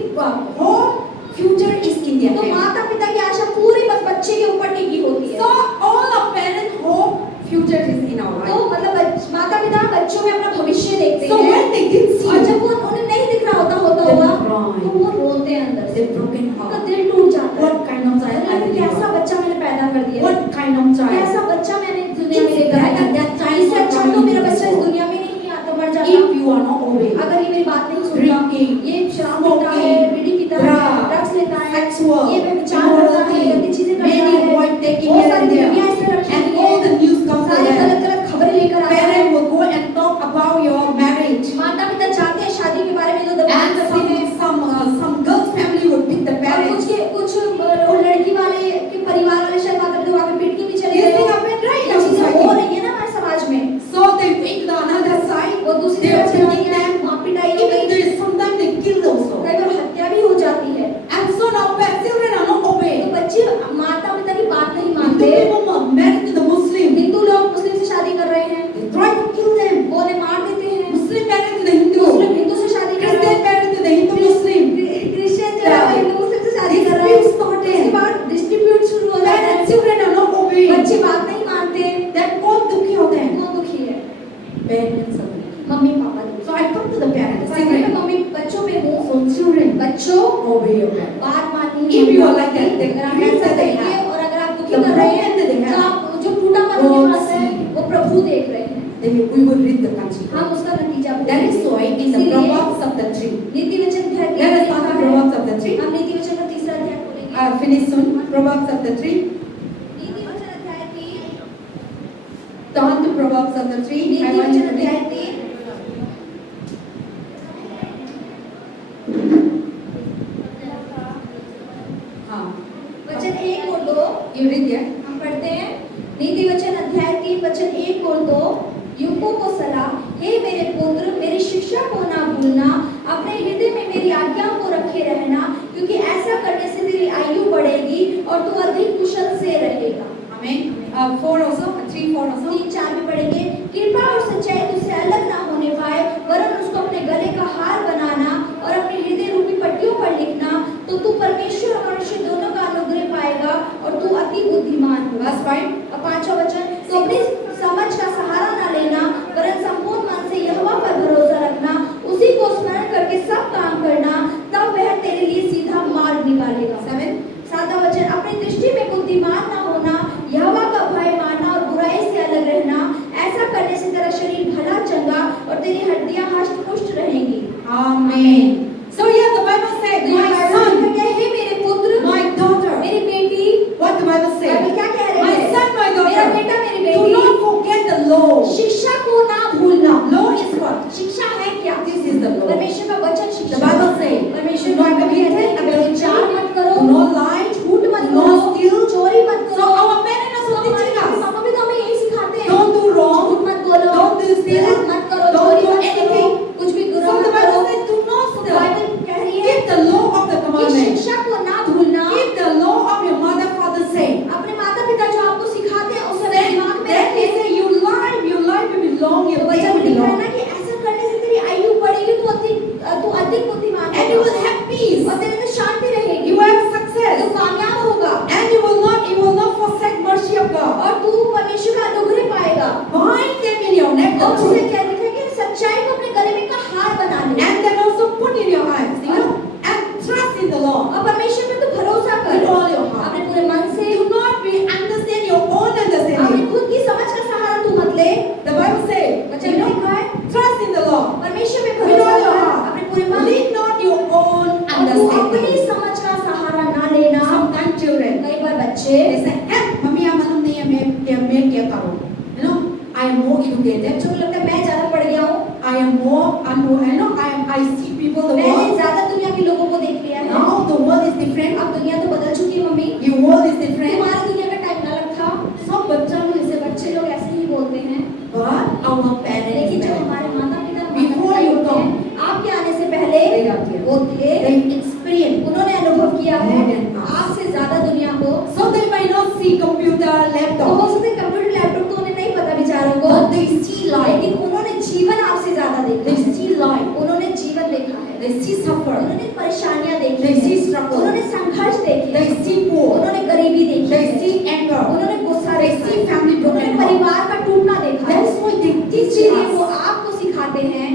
Whole future is in their तो hand. माता पिता की आशा पूरी बस बच्चे के ऊपर टिकी होती है। So all of parents hope future is in our तो life. मतलब माता पिता बच्चों में अपना भविष्य देखते So हैं when they didn't see, और जब वो उन्हें नहीं दिख रहा होता They हुआ cry. तो वो रोते हैं अंदर से, they broken उनका heart. दिल टूट जाता है। What kind of child I अरे कैसा deliver? बच्चा मैंने पैदा कर दिया, What kind of child? कैसा बच्चा मैंने दुनिया में It's लेकर आया। better that child इससे अच्छा तो not मेरा बच्चा इस coming दुनिया में नहीं आता, मर जाता। If you are not obeying, अगर ये मेरी बात नहीं सुनता, drinking, ये शराब पीता है, बीड़ी पीता है, drugs, ड्रग्स लेता है, sexual, ये व्यभिचार करता है, immorality, गंदी चीजें करता many है, boys taking बहुत here सारी and there, मीडिया इसने रखी and हुई all है, the news comes to सारी them. गलत खबरें लेकर आता है। Parents will go and talk about your marriage. माता पिता चाहते हैं शादी के बारे में जो दबाव And करते हैं, some girls family would beat the और parents. कुछ लड़की वाले के परिवार वाले शायद माता पिता को आके पीटने भी चले This गए thing हो। happened right ये now चीजें हो society. रही है ना हमारे समाज में। So they went to the another side. वो दूसरी They तरफ are चली beating गई, them. वहाँ पिटाई हो Even गई, there is sometimes they kill also. कई बार हत्या भी हो जाती है। And so now children are not तो obeying. बच्चे माता पिता की बात नहीं Hindu मानते। people are married to the Muslim. Hindu लोग मुस्लिम से शादी कर रहे हैं, They try to kill them. वो उन्हें मार देते हैं। Muslim married to the Hindu. मुस्लिम हिंदू से शादी कर रहे Christian हैं, married to the Hindu Muslim. Christian जो है वो हिंदू मुस्लिम से शादी कर रहे हैं। Disputes started. उसके बाद डिस्ट्रीब्यूट शुरू हो जाता है। Parents, children are not obeying. बच्चे बात नहीं मानते, Then कौन दुखी होते हैं? कौन दुखी है? Parents are dukhੀ. मम्मी पापा दुखी। So I come to the parents. तो अगर मैं Children. मम्मी बच्चों पे हूँ, So children, बच्चों obey your parents. बात मानिए। If you are like that, the अगर आप grief ऐसा that they करेंगे have, और अगर आप दुखी the कर रहे broken that they हैं, तो have, आप जो टूटा मन God उनके पास है, see. वो प्रभु देख रहे हैं। then we will read the consequence. हम उसका नतीजा That is भुगतेंगे। why in the इसीलिए Proverbs of the 3. नीति वचन अध्याय Let us तीन start the लिखा है। Proverbs of the 3. हम नीति वचन का तीसरा अध्याय खोलेंगे। Finish soon. Proverbs of the 3. नीति वचन अध्याय 3, Turn to Proverbs of the 3. I नीति want you वचन to अध्याय read. 3, हाँ. वचन 1 और 2 You read there. हम पढ़ते हैं। नीति वचन अध्याय 3 वचन 1 और 2, युवकों को सलाह, हे मेरे पुत्र, मेरी शिक्षा को ना भूलना, अपने हृदय में मेरी आज्ञाओं को रखे रहना, क्योंकि ऐसा करने से तेरी आयु बढ़ेगी और तू अधिक कुशल से रहेगा। Amen. 4 also. 3, 4 also. 3-4 में पढ़ेंगे। कृपा और सच्चाई तुझसे अलग ना steal, मत करो, don't चोरी do मत करो, anything. कुछ भी बुरा So मत the करो। Bible says, do not steal. Bible कह रही है Keep the law of the कि commandment. शिक्षा को ना भूलना, Keep the law of your mother, father saying. अपने माता पिता जो आपको सिखाते हैं उसे Then, दिमाग में then he रखें। say, your life will be long, तो your वचन days में will be लिखा है long. ना कि ऐसा करने से तेरी आयु बढ़ेगी, तू अधिक बुद्धिमान And you होगा will have peace. और तेरे में शांति रहेगी, You will have तू success. कामयाब होगा And you will not forsake mercy of God. और तू परमेश्वर का अनुग्रह पाएगा। Bind them in your neck, the और उसे truth. क्या लिखा है कि सच्चाई को अपने गले में का हार बना ले And then also put in your eyes, and trust in the Lord और परमेश्वर पे तू भरोसा कर with all your heart. अपने पूरे मन से। Do not be understand your own अपनी understanding. खुद की समझ का सहारा तू मत ले। The Bible says, वचन में लिखा है trust in the Lord परमेश्वर पे with all भरोसा your कर heart. अपने पूरे मन। Lean not your own और तू अपनी understanding. समझ का सहारा ना लेना। Sometimes children, कई बार बच्चे they say, "Hey, मम्मी आप मालूम नहीं है मैं क्या करूँ? You know, I am more educated. बच्चों को लगता है मैं ज्यादा पढ़ गया हूँ, I am more, you know, I see people the मैंने world. ज्यादा दुनिया के लोगों को देख लिया है। Now the world is different. अब दुनिया तो बदल चुकी है mummy, Your world is different. तुम्हारी दुनिया का टाइम अलग था। सब बच्चा लोग जैसे बच्चे लोग ऐसे ही बोलते हैं, but our parents, लेकिन जो हमारे माता पिता Before you होते come, हैं, आपके आने से पहले वो थे, they experience. उन्होंने अनुभव किया है More than us. आपसे ज्यादा दुनिया को। So they might not see computer, तो हो laptop, सकता है कंप्यूटर लैपटॉप तो उन्हें नहीं पता बेचारों को, but they see life. लेकिन उन्होंने जीवन आपसे ज्यादा देखा They है। see life. उन्होंने जीवन देखा है, They see suffer. उन्होंने परेशानियां देखी They see है, struggle. उन्होंने संघर्ष देखे They हैं, see poor. उन्होंने गरीबी देखी They है, see anger. उन्होंने गुस्सा They देखा see है, family उन्होंने broken. परिवार का टूटना देखा है। That's why they teach इसीलिए वो us. आपको सिखाते हैं।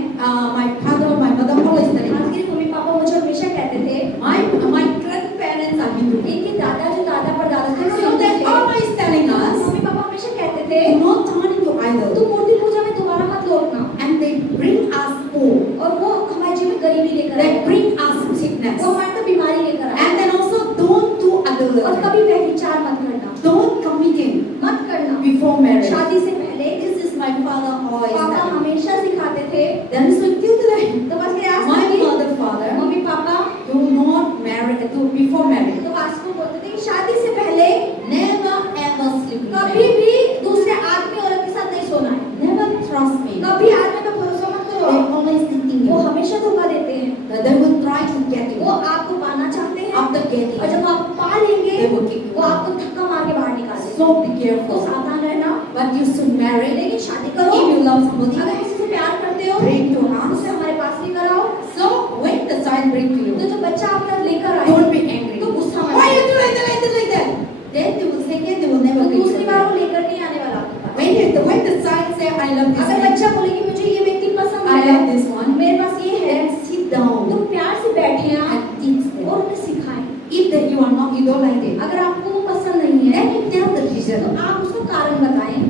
My father, my mother always telling आज us. के मम्मी पापा मुझे हमेशा कहते थे, My grandparents are Hindu. इनके दादा जो दादा परदादा थे So they always telling us, mummy papa हमेशा कहते थे do not turn into idol. तू मूर्ति पूजा में दोबारा मत लौटना। And they bring us poor. और वो हमारे जीवन में गरीबी लेकर They आए, bring us sickness. वो हमारे को बीमारी लेकर आए। And then also don't do और adultery. कभी व्यभिचार मत करना, Don't committing मत करना before marriage. शादी से पहले। This is my father always पापा telling. हमेशा सिखाते थे। Then so till today, तो बस के आज my भी mother, father, mummy papa do not marry, do before marriage. तो आज को बोलते थे कि शादी से पहले Never ever sleep with कभी me. भी दूसरे आदमी औरत के साथ नहीं सोना है, Never trust me. कभी आदमी पे भरोसा मत They करो। always thinking वो you. हमेशा धोखा देते हैं, They will try to get वो you. आपको पाना चाहते हैं After getting और you, जब आप पा लेंगे they will kick वो you out. आपको धक्का मार के बाहर निकाल देंगे। So be तो careful. सावधान रहना। But you should marry. लेकिन शादी If करो, you love somebody, अगर किसी से प्यार करते हो bring to us. उसे हमारे पास लेकर आओ। So when the child bring to तो you, जो बच्चा आपके साथ लेकर आए don't be angry. तो गुस्सा मत Why you करो। do like that? Then they will second, they will तो never bring दूसरी you. बार वो लेकर नहीं आने वाला आपके पास। When the child say I love this अगर man, बच्चा बोले कि मुझे ये व्यक्ति पसंद I है, love this one, मेरे पास ये है, then sit down तो प्यार से बैठे आप and teach them. और उन्हें सिखाएं। If that you are not, you don't like it, अगर आपको वो पसंद नहीं है then you tell the तो reason. आप उसका कारण बताएं।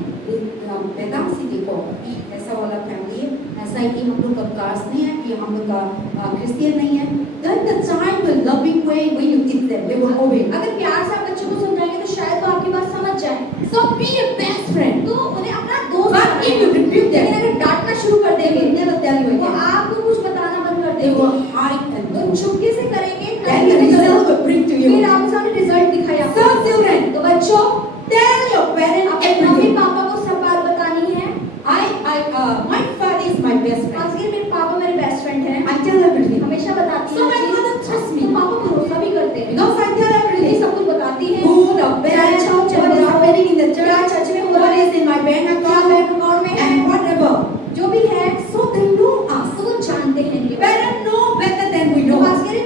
बेटा सी देखो कि ऐसा वाला फैमिली है, ऐसा है कि हम लोग का कास्ट नहीं है, कि हम लोग का क्रिश्चियन नहीं है. Then the child will loving way when you teach them, they will obey. अगर प्यार से आप बच्चों को समझाएंगे तो शायद वो आपकी बात समझ जाए। So be a best friend. तो उन्हें अपना दोस्त But बनाएं। if you rebuke लेकिन them, अगर डांटना शुरू कर they देंगे will never tell you वो again. आपको कुछ बताना बंद कर They will देंगे, hide and तो do. चुपके से करेंगे, Then the result will bring to फिर you. आपके सामने रिजल्ट दिखाई आपको। So children, तो बच्चों tell your parents अपने मम्मी everything. पापा को सब बात बतानी है। My father is my best friend. आज के मेरे पापा मेरे बेस्ट फ्रेंड हैं, I tell everything. हमेशा बताती So my हैं father trusts me. तो पापा भरोसा भी करते हैं, Because I tell ये everything. सब कुछ बताती हैं। Good or bad, क्या अच्छा हो, क्या what is बुरा हो, happening in the क्या church, चर्च में हो रहा what है, is in my bank क्या account, बैंक अकाउंट में है, and whatever. जो भी है So they know us. तो वो जानते हैं ये बात। Parents know better than we तो know. आज के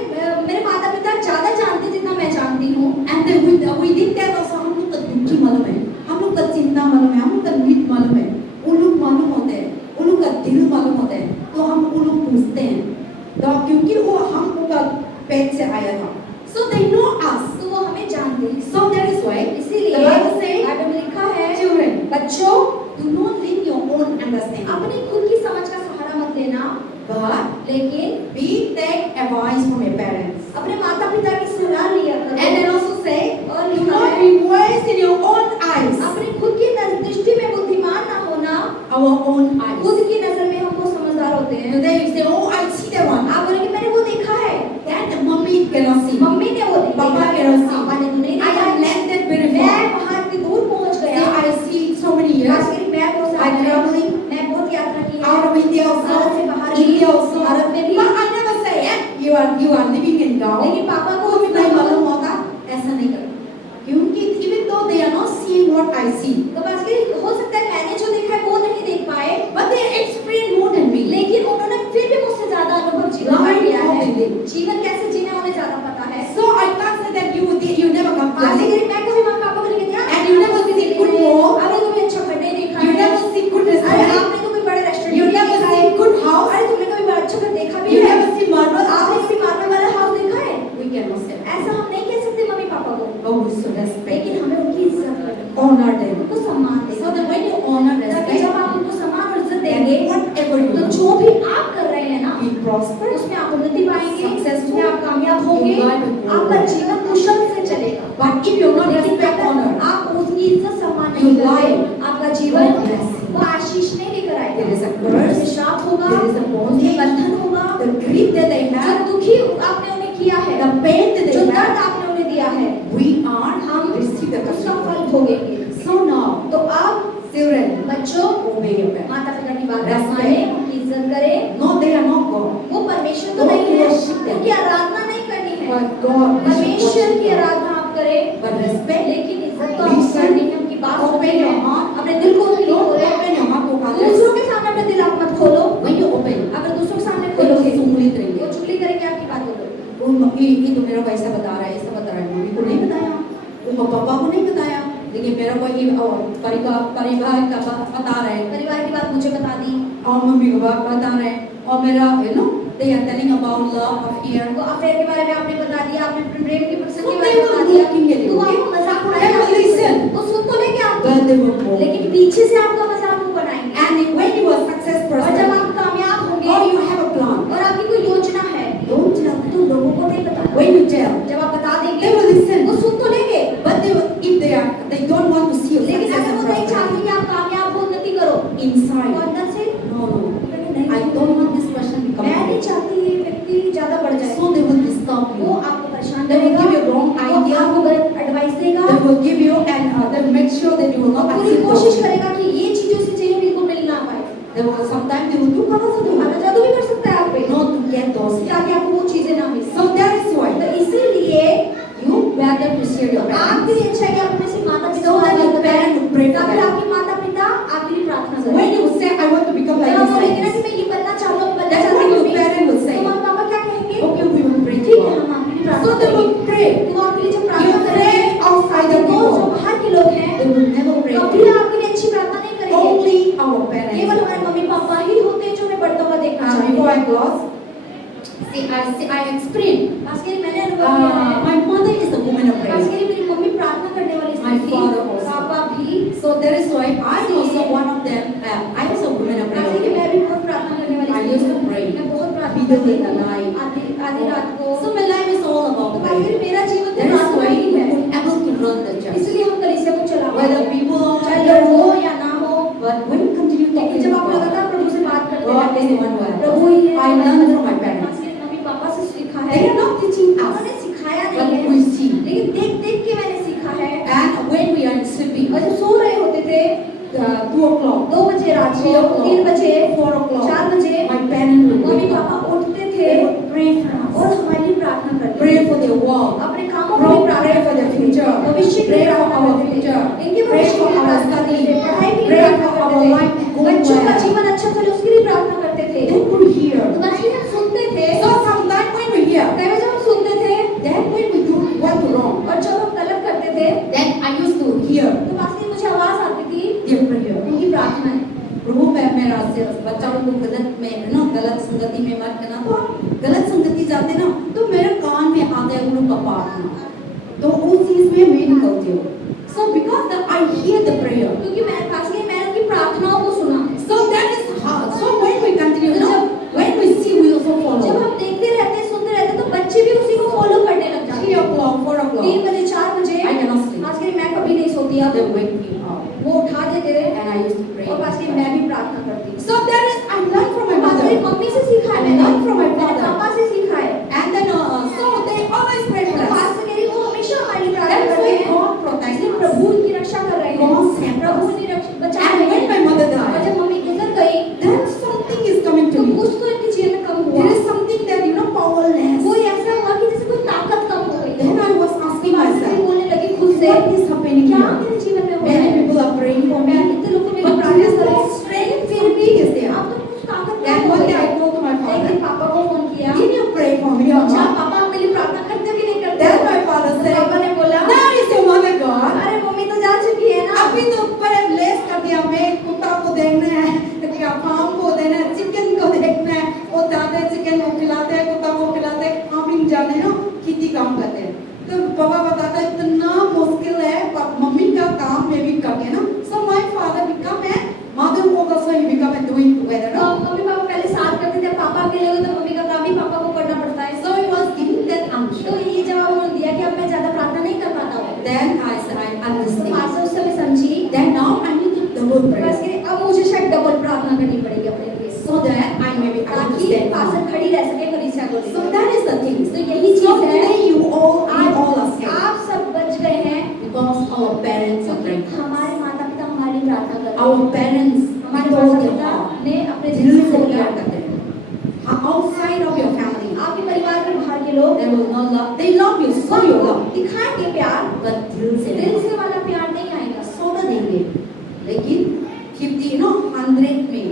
मेरे माता पिता ज्यादा जानते हैं जितना मैं जानती हूँ। And then we did that also. हम लोग का दुखी मालूम है, हम लोग का चिंता मालूम है, हम लोग का नीट मालूम है, उन लोग मालूम होते हैं, उन लोग का दिल मालूम होता है, तो हम उन लोग पूछते हैं, तो क्योंकि वो हम लोग का पेट से आया था. So they know us. तो वो हमें जानते हैं। So that is why इसीलिए the Bible says, बाइबल में लिखा है, children, बच्चों do not lean your own understanding, अपनी खुद की समझ का सहारा मत लेना, but लेकिन be take advice from your parents. अपने माता पिता की सलाह लिया And करो। then also say, और do लिखा not है, be wise in your own eyes. अपनी खुद की दृष्टि में बुद्धिमान ना होना, Our own eyes. खुद की नजर में हमको समझदार होते हैं। Today you say, oh, I see that one. आप बोलेंगे मैंने वो देखा है, That mommy cannot see. Mummy ने वो देखा, Papa cannot see. पापा ने तो नहीं I देखा। have landed very मैं far. वहाँ इतनी दूर पहुँच So गया। I see so many years. खास करके मैं बहुत I traveling. मैं बहुत यात्रा की जीवन कैसे जीना उन्हें ज्यादा पता है। So I can't say that you never ऐसे complain. करीब मैं कभी मम्मी पापा को लेके गया And you never see good walk. अरे कभी अच्छा खाने नहीं You खाया never see good अरे restaurant. आपने तो कोई बड़े restaurant You never see good house. अरे तुमने कभी बड़ा अच्छा घर देखा भी You है never see marble आपने house. कभी मार्बल वाला हाउस देखा है। We cannot say that. ऐसा हम नहीं कह सकते मम्मी पापा को, Oh, we should respect. लेकिन हमें उनकी इज्जत करनी है, Honor them. उनको सम्मान So देना। that when you honor, ताकि respect, जब आप उनको सम्मान और इज्जत देंगे then whatever you तो do, जो भी आप कर रहे हैं ना be prosperous. उसमें आप उन्नति पाएंगे, Successful. उसमें आप कामयाब होंगे, Your life will grow. आपका जीवन कुशल से चलेगा। But if you're not लेकिन respect, अगर honor, आप उसकी इज्जत सम्मान नहीं Your करते, life आपका जीवन will bless you. वो आशीष नहीं लेकर आएगा। there is a curse, उसमें श्राप होगा, there is a उसमें bondage, बंधन होगा, the grief that they जो have, दुखी आपने उन्हें किया है, the pain that जो they दर्द have, आपने उन्हें दिया है, we are हम receive the उसका फल consequence. भोगेंगे। So now, तो आप children, बच्चों obey your parents. माता पिता की बात Respect. माने, उनकी इज्जत करें। No, they are not God. वो परमेश्वर तो Don't नहीं है, worship them. उनकी आराधना नहीं करनी है। But God, we should परमेश्वर worship की God. आराधना आप करें, But respect, लेकिन इज्जत तो आप listen, करनी है, उनकी बात open सुननी your है, heart. अपने दिल को उनके लिए Don't खोलें। open your heart to others. दूसरों के सामने अपना दिल आप मत खोलो। When you open, अगर दूसरों के सामने वो खोलोगे चुगली वो करेंगे. चुगली करेंगे आपकी बातों को। ये तो मेरा को ऐसा बता रहा है, ऐसा बता रहा है, मम्मी को नहीं बताया, वो पापा को नहीं बताया, लेकिन मेरा को ये परिवार का बता रहे हैं, परिवार की बात मुझे बता दी, और मम्मी को बता रहे हैं, और मेरा they are telling about love of here. वो अफेयर के बारे में आपने बता दिया, आपने प्रेम की प्रसंग के So बारे they में will बता दिया, looking at you, तो okay? आपको मजाक They उड़ाएगा, will listen. वो सुन तो लेंगे आपको, But they will go. लेकिन पीछे से आपका मजाक वो बनाएंगे। And when you are success और person, जब आप कामयाब होंगे or you have a plan, और आपकी कोई योजना है, don't tell तो them. लोगों को नहीं बताना। When you tell, जब आप बता देंगे they will listen. वो सुन तो लेंगे, But if they don't want to see you लेकिन success अगर and वो नहीं चाहते prosperity कि आप कामयाब हो, उन्नति करो, inside, तो अंदर से no, नहीं, I don't want this person to become मैं नहीं rich. चाहती ये व्यक्ति ज्यादा बढ़ जाए, So they will disturb वो you. आपको परेशान They will करेगा, give you wrong वो idea. आपको गलत एडवाइस देगा, They will give you and they will make sure that you will not पूरी accept कोशिश those. करेगा कि ये चीजें उसे चाहिए बिल्कुल मिल ना पाए। They will sometimes they will do तुम्हारा जादू भी कर सकता है आप पे, not to get those. ताकि आपको वो चीजें ना मिल। So that is why तो इसीलिए you better to share your आपके parents. लिए अच्छा है कि आप अपने से माता पिता So को that आगे your बताएं, parents will pray for ताकि them. आपके माता पिता आपके लिए प्रार्थना करें। When you say I want to become जब like आप बोलेंगे ना this, कि मैं ये बनना चाहता हूँ, बनना that's चाहती what हूँ, your parents will say. तो मम्मी पापा क्या कहेंगे? Okay, we will pray to ठीक है, God. हम आपके लिए So प्रार्थना they will करेंगे। pray. तो आपके लिए जब You प्रार्थना pray करेंगे, outside the तो जो people. बाहर के लोग हैं, They will never pray कभी for you. आपके लिए अच्छी प्रार्थना नहीं करेंगे। Only our केवल parents. हमारे मम्मी पापा ही होते हैं जो हमें बढ़ता हुआ देखना Before I चाहेंगे। close, I explained. खासकर मैंने अनुभव किया है, My mother is a woman of prayer. खासकर मेरी मम्मी प्रार्थना करने वाली My स्त्री थी, father also. पापा भी, So that is why I also one of them. I was a woman of खासकर कि prayer. मैं भी बहुत प्रार्थना करने वाली I स्त्री used to थी। pray. मैं बहुत प्रार्थना Middle करती in the थी, night. आधी रात को। So my life is all about तो आखिर prayer. मेरा जीवन तो That is प्रार्थना why ही we है, could able to run the church. इसलिए हम कलीसिया को चला Whether people are चाहे there लोग or हो not. या ना हो, But when you continue लेकिन talking जब to आप God, लगातार प्रभु से बात करते God रहते is the हैं, one who helps. प्रभु ही है। I learned from my parents. खासकर मम्मी पापा से सीखा है, They are not teaching us, उन्होंने सिखाया but नहीं we है, see. लेकिन देख देख के मैंने सीखा है। And when we are sleeping, और जब सो रहे होते थे, 2 o'clock, 2 बजे रात 3 को, o'clock, 3 बजे, 4 o'clock, 4 बजे, my parents will mummy wake up. पापा उठते थे They will pray for और us. हमारे लिए प्रार्थना करते थे। Pray for their work. अपने कामों के लिए Pray प्रार्थना for the करते थे, future. भविष्य के Pray लिए for प्रार्थना our करते थे, future. इनके Pray भविष्य for के लिए our प्रार्थना करते study. थे, पढ़ाई के लिए Pray प्रार्थना for करते our थे, life to go बच्चों का well. जीवन अच्छा चले उसके लिए प्रार्थना करते थे। Then we hear. तो बच्चे जब सुनते थे, So sometimes when we hear, कई बार जब हम सुनते थे then when we do what wrong, और जब हम गलत करते थे, then I used to hear तो पास में मुझे आवाज आती थी, their prayer. उनकी प्रार्थना है। प्रभु मैं मेरा से बच्चा को गलत में ना गलत संगति में मत करना, तो गलत संगति जाते ना तो मेरे कान में आते हैं उन का पाठ ना, तो उस चीज में मैं निकलती हूँ. So because that I hear the prayer, क्योंकि मैं पास में मैंने उनकी प्रार्थनाओं को सुना। so that is how. So when we continue, no, when we see we also जब follow. हम देखते रहते सुनते रहते तो बच्चे भी उसी को फॉलो करने लग जाते 3 o'clock, 4 हैं। o'clock, 3 बजे 4 बजे I cannot sleep. आज के मैं कभी नहीं सोती अब, They wake me up, वो उठा देते थे and I used to pray. और आज के मैं भी प्रार्थना करती। So that is I learned from my आज मेरी mother, मम्मी से सीखा है, I मैंने learned from my मैंने father, पापा से सीखा है। and then so they always pray for तो us. आज से कह रही वो हमेशा हमारी प्रार्थना That's करते why हैं, God protects इसलिए us. प्रभु उनकी रक्षा कर रहे हैं, God saved प्रभु us. उनकी रक्षा बचा And रहे when हैं। my mother died, फार्म को देना है, चिकन को देखना है, वो जाते हैं चिकन को खिलाते हैं, कुत्ता को खिलाते हैं, फार्मिंग जाने ना खेती काम करते हैं। तो पापा बताता है इतना मुश्किल है, मम्मी का काम में भी करके ना। So my father become a mother also he become a doing together तो ना। मम्मी पापा पहले साथ करते थे, पापा अकेले हो तो मम्मी का काम भी पापा को करना पड़ता है। So he was giving that answer. तो ये जवाब उन्होंने दिया कि अब मैं ज्यादा प्रार्थना नहीं कर पाता हूँ। Then I said I तो understand. पास्टर उस समय समझी, Then now I need to double बस pray कि अब मुझे शायद डबल प्रार्थना करनी पड़ेगी अपने लिए, so that I may be able to ताकि stand पास्टर firm. खड़ी रह सके कलीसिया को So लेकर। that is the thing. तो यही So चीज है, today you all are saved आप सब बच गए हैं because our parents are क्योंकि praying. हमारे माता पिता हमारी प्रार्थना कर रहे हैं। Our parents हमारे told माता their पिता heart. ने अपने दिल दिल से से प्यार बोला। करते हैं. Outside of your family, आपके परिवार के बाहर के लोग they will not love. They love you, so you love. दिखाएंगे प्यार, But दिल से दिल से वाला प्यार नहीं आएगा। सोना देंगे, लेकिन 100 में फिर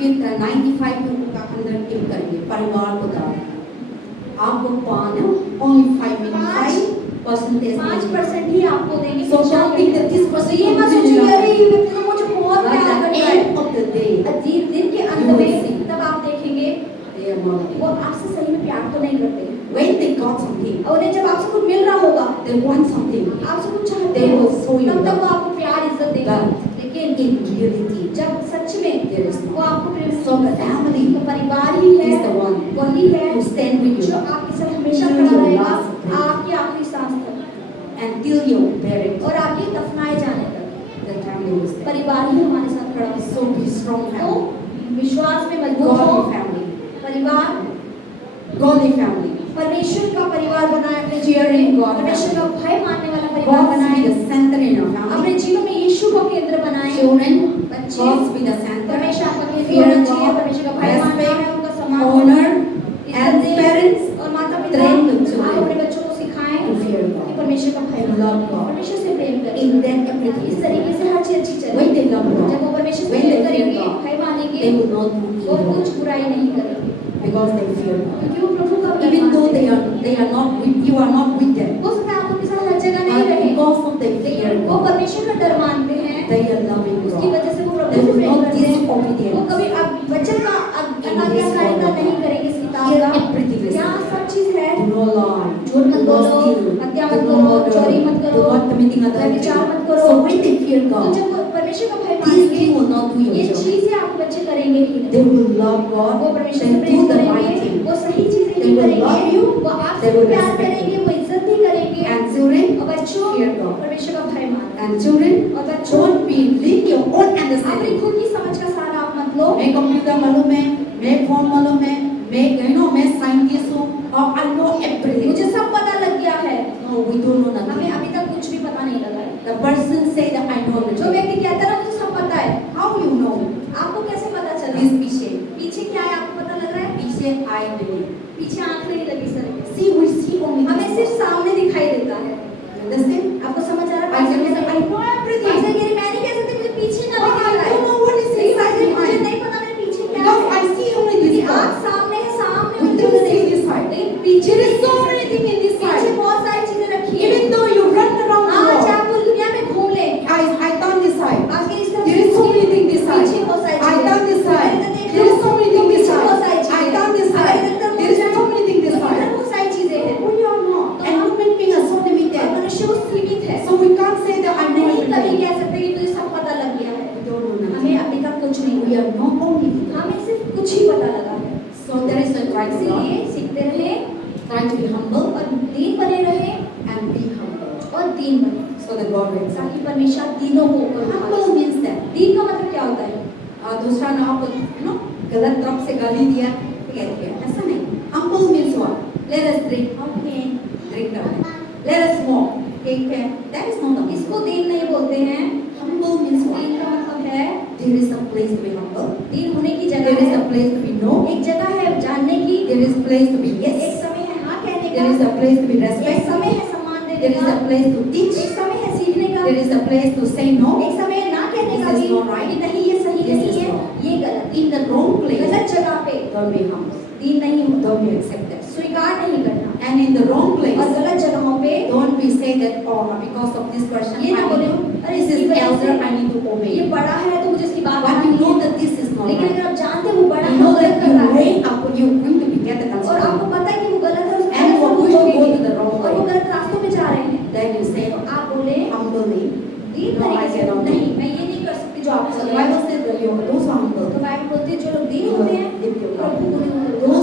95 का 100 टिप करेंगे परिवार को दान। आपको पाना only 5% 5% ही आपको देंगे। So don't think that this person ये मत सोचिए कि अरे ये व्यक्ति तो मुझे बहुत But प्यार at करता the है। end of the day, दिन के अंत You will में see. तब आप देखेंगे they are not. वो आपसे सही में प्यार तो नहीं करते। When they got something, और उन्हें जब आपसे कुछ मिल रहा होगा, they want something. आपसे कुछ चाहते They हैं, will show you तब तक love. वो आपको प्यार इज्जत देंगे। But लेकिन in reality, जब सच में there is वो आपको प्रेम So नहीं करते, family तो परिवार ही है, is the one वही है who stand with जो you आपके साथ हमेशा Till खड़ा your रहेगा, last breath. आपकी आखिरी सांस तक until you bury it. और आपके दफनाए जाने तक। The family is there. परिवार ही हमारे साथ खड़ा है। So be strong तो family. विश्वास में मजबूत हो। Godly family. परिवार Godly family. परमेश्वर का परिवार बनाए, अपने Cheering जीवन में God परमेश्वर का family. भय मानने वाला परिवार God बनाए, be the center in your अपने family. जीवन में यीशु को केंद्र बनाए। Children, बच्चे God be the center. परमेश्वर आपका केंद्र Fear होना चाहिए, God, परमेश्वर का भय मानना है, respect, उनका सम्मान honor, इज्जत and दें। parents और माता पिता train the आप children अपने बच्चों को सिखाएं to fear कि God. परमेश्वर का भय To love God. परमेश्वर से प्रेम करें। In that everything इस is तरीके there. से हर चीज अच्छी When चले। they love जब God, वो परमेश्वर से when प्रेम they fear करेंगे, God, भय मानेंगे, they will not do वो कुछ evil बुराई नहीं करेंगे because they fear God. क्योंकि वो प्रभु का भय Even though मानते हैं। they are not with you, are not with them. हो सकता है आप उनके साथ हर जगह नहीं But रहे, because of their fear लेकिन वो God, परमेश्वर का डर मानते हैं, they are loving उसकी God. वजह से वो They प्रभु से will प्रेम not करते हैं। disobedient. वो कभी वचन का अनाज्ञाकारिता नहीं करेंगे। इस किताब Here का everything is यहाँ सब चीज है। Do not lie. झूठ मत Do not बोलो, steal. हत्या Do मत not करो, murder. चोरी मत Do करो, not committing adultery. व्यभिचार मत करो। So when they fear तो God, जब वो परमेश्वर का भय these मानेंगे, things will not do your ये job. चीजें आपके बच्चे करेंगे ही They नहीं। will love God. वो परमेश्वर They से प्रेम do the right करेंगे, thing. वो सही चीजें They ही will love करेंगे, you. वो They आपसे will प्यार respect करेंगे, you. वो इज्जत भी करेंगे। And children, और बच्चों fear God. परमेश्वर का भय मानो। And children, और बच्चों don't be live your own अपनी understanding. खुद की समझ का सारा आप मत लो। मैं कंप्यूटर मालूम है, मैं फोन मालूम है, मैं साइंटिस्ट हूँ और I know everything. मुझे सब पता लग गया है। No, we don't know हमें nothing. अभी तक कुछ भी पता नहीं लगा है। The person say that I know जो everything. व्यक्ति कहता है ना मुझे सब पता है, How you know? आपको कैसे पता चला? This पीछे, पीछे क्या है आपको पता लग रहा है? पीछे I believe. पीछे आंख नहीं लगी sir. See, we see only. हमें सिर्फ सामने दिखाई देता है। You understand? आपको समझ आ रहा I है? can say I know everything. ऐसे कह रही, मैं नहीं कह सकती मुझे पीछे का Oh, दिख I रहा है। don't know what is लेकिन inside मुझे my mind. नहीं पता मैं पीछे क्या Because है। I see only क्योंकि this आंख part. सामने है, सामने We मुझे don't नहीं see दिख- this side. लेकिन पीछे There is so many things in this पीछे side. बहुत सारी चीजें रखी है। Even though you run around the आज world, आप पूरी दुनिया में घूम ले, I turn this side. आज के इस तरफ There is so many things this side. पीछे बहुत सारी I चीजें turn this side. इधर देख There low, is so many things this पीछे बहुत सारी side. I चीजें turn this अगर side. इधर तरफ There is जाए, so many things this तो इधर side. बहुत सारी चीजें हैं। We are not. And human beings are so और limited. मनुष्य वो सीमित है। So we can't say that I हम know नहीं कभी everything. कह सकते कि तुझे सब पता लग गया है। We don't know हमें nothing. अभी तक कुछ नहीं We are not only. हमें सिर्फ कुछ ही पता लगा है। So there is a try to इसीलिए learn, सीखते रहे try to be humble और दीन बने रहे and be humble. और दीन बने, So that God will accept. ताकि परमेश्वर तीनों को ऊपर उठाए। Humble means that. दीन का मतलब क्या होता है? दूसरा ना आपको गलत तरफ से गाली दिया ठीक है ऐसा नहीं. Humble means what? Let us drink. Okay, drink करते. Let us smoke. ठीक है. That is not. इसको दीन नहीं बोलते हैं। Humble means what? दीन का मतलब है There is a place to be humble. दीन होने की There जगह is है, a place to be know. एक जगह है जानने की, There is a place to be एक yes. समय है हाँ कहने There is का, a place to be एक respect. समय है सम्मान There देने is का, a place to teach. एक समय है सीखने का, There is a place to say no. एक समय है ना कहने का This is भी not right. कि नहीं ये सही This नहीं is है, wrong. ये गलत, In the wrong place, गलत जगह पे don't be humble. दीन नहीं होता, Don't be accepted. स्वीकार नहीं करना। And in the wrong और place, गलत जगहों पे don't be say that oh because of this person ये ना I बोले need to, अरे this इसकी is वजह elder से I need to ये obey. बड़ा है तो मुझे इसकी बात But माननी you know है। that this is not लेकिन right. अगर easily. दीन No, I तरीके से cannot. नहीं, मैं ये नहीं कर सकती जो आप So the Bible says that those who are humble, तो बाइबल बोलती है जो लोग दीन होते हैं Nitya प्रभु उन्हें those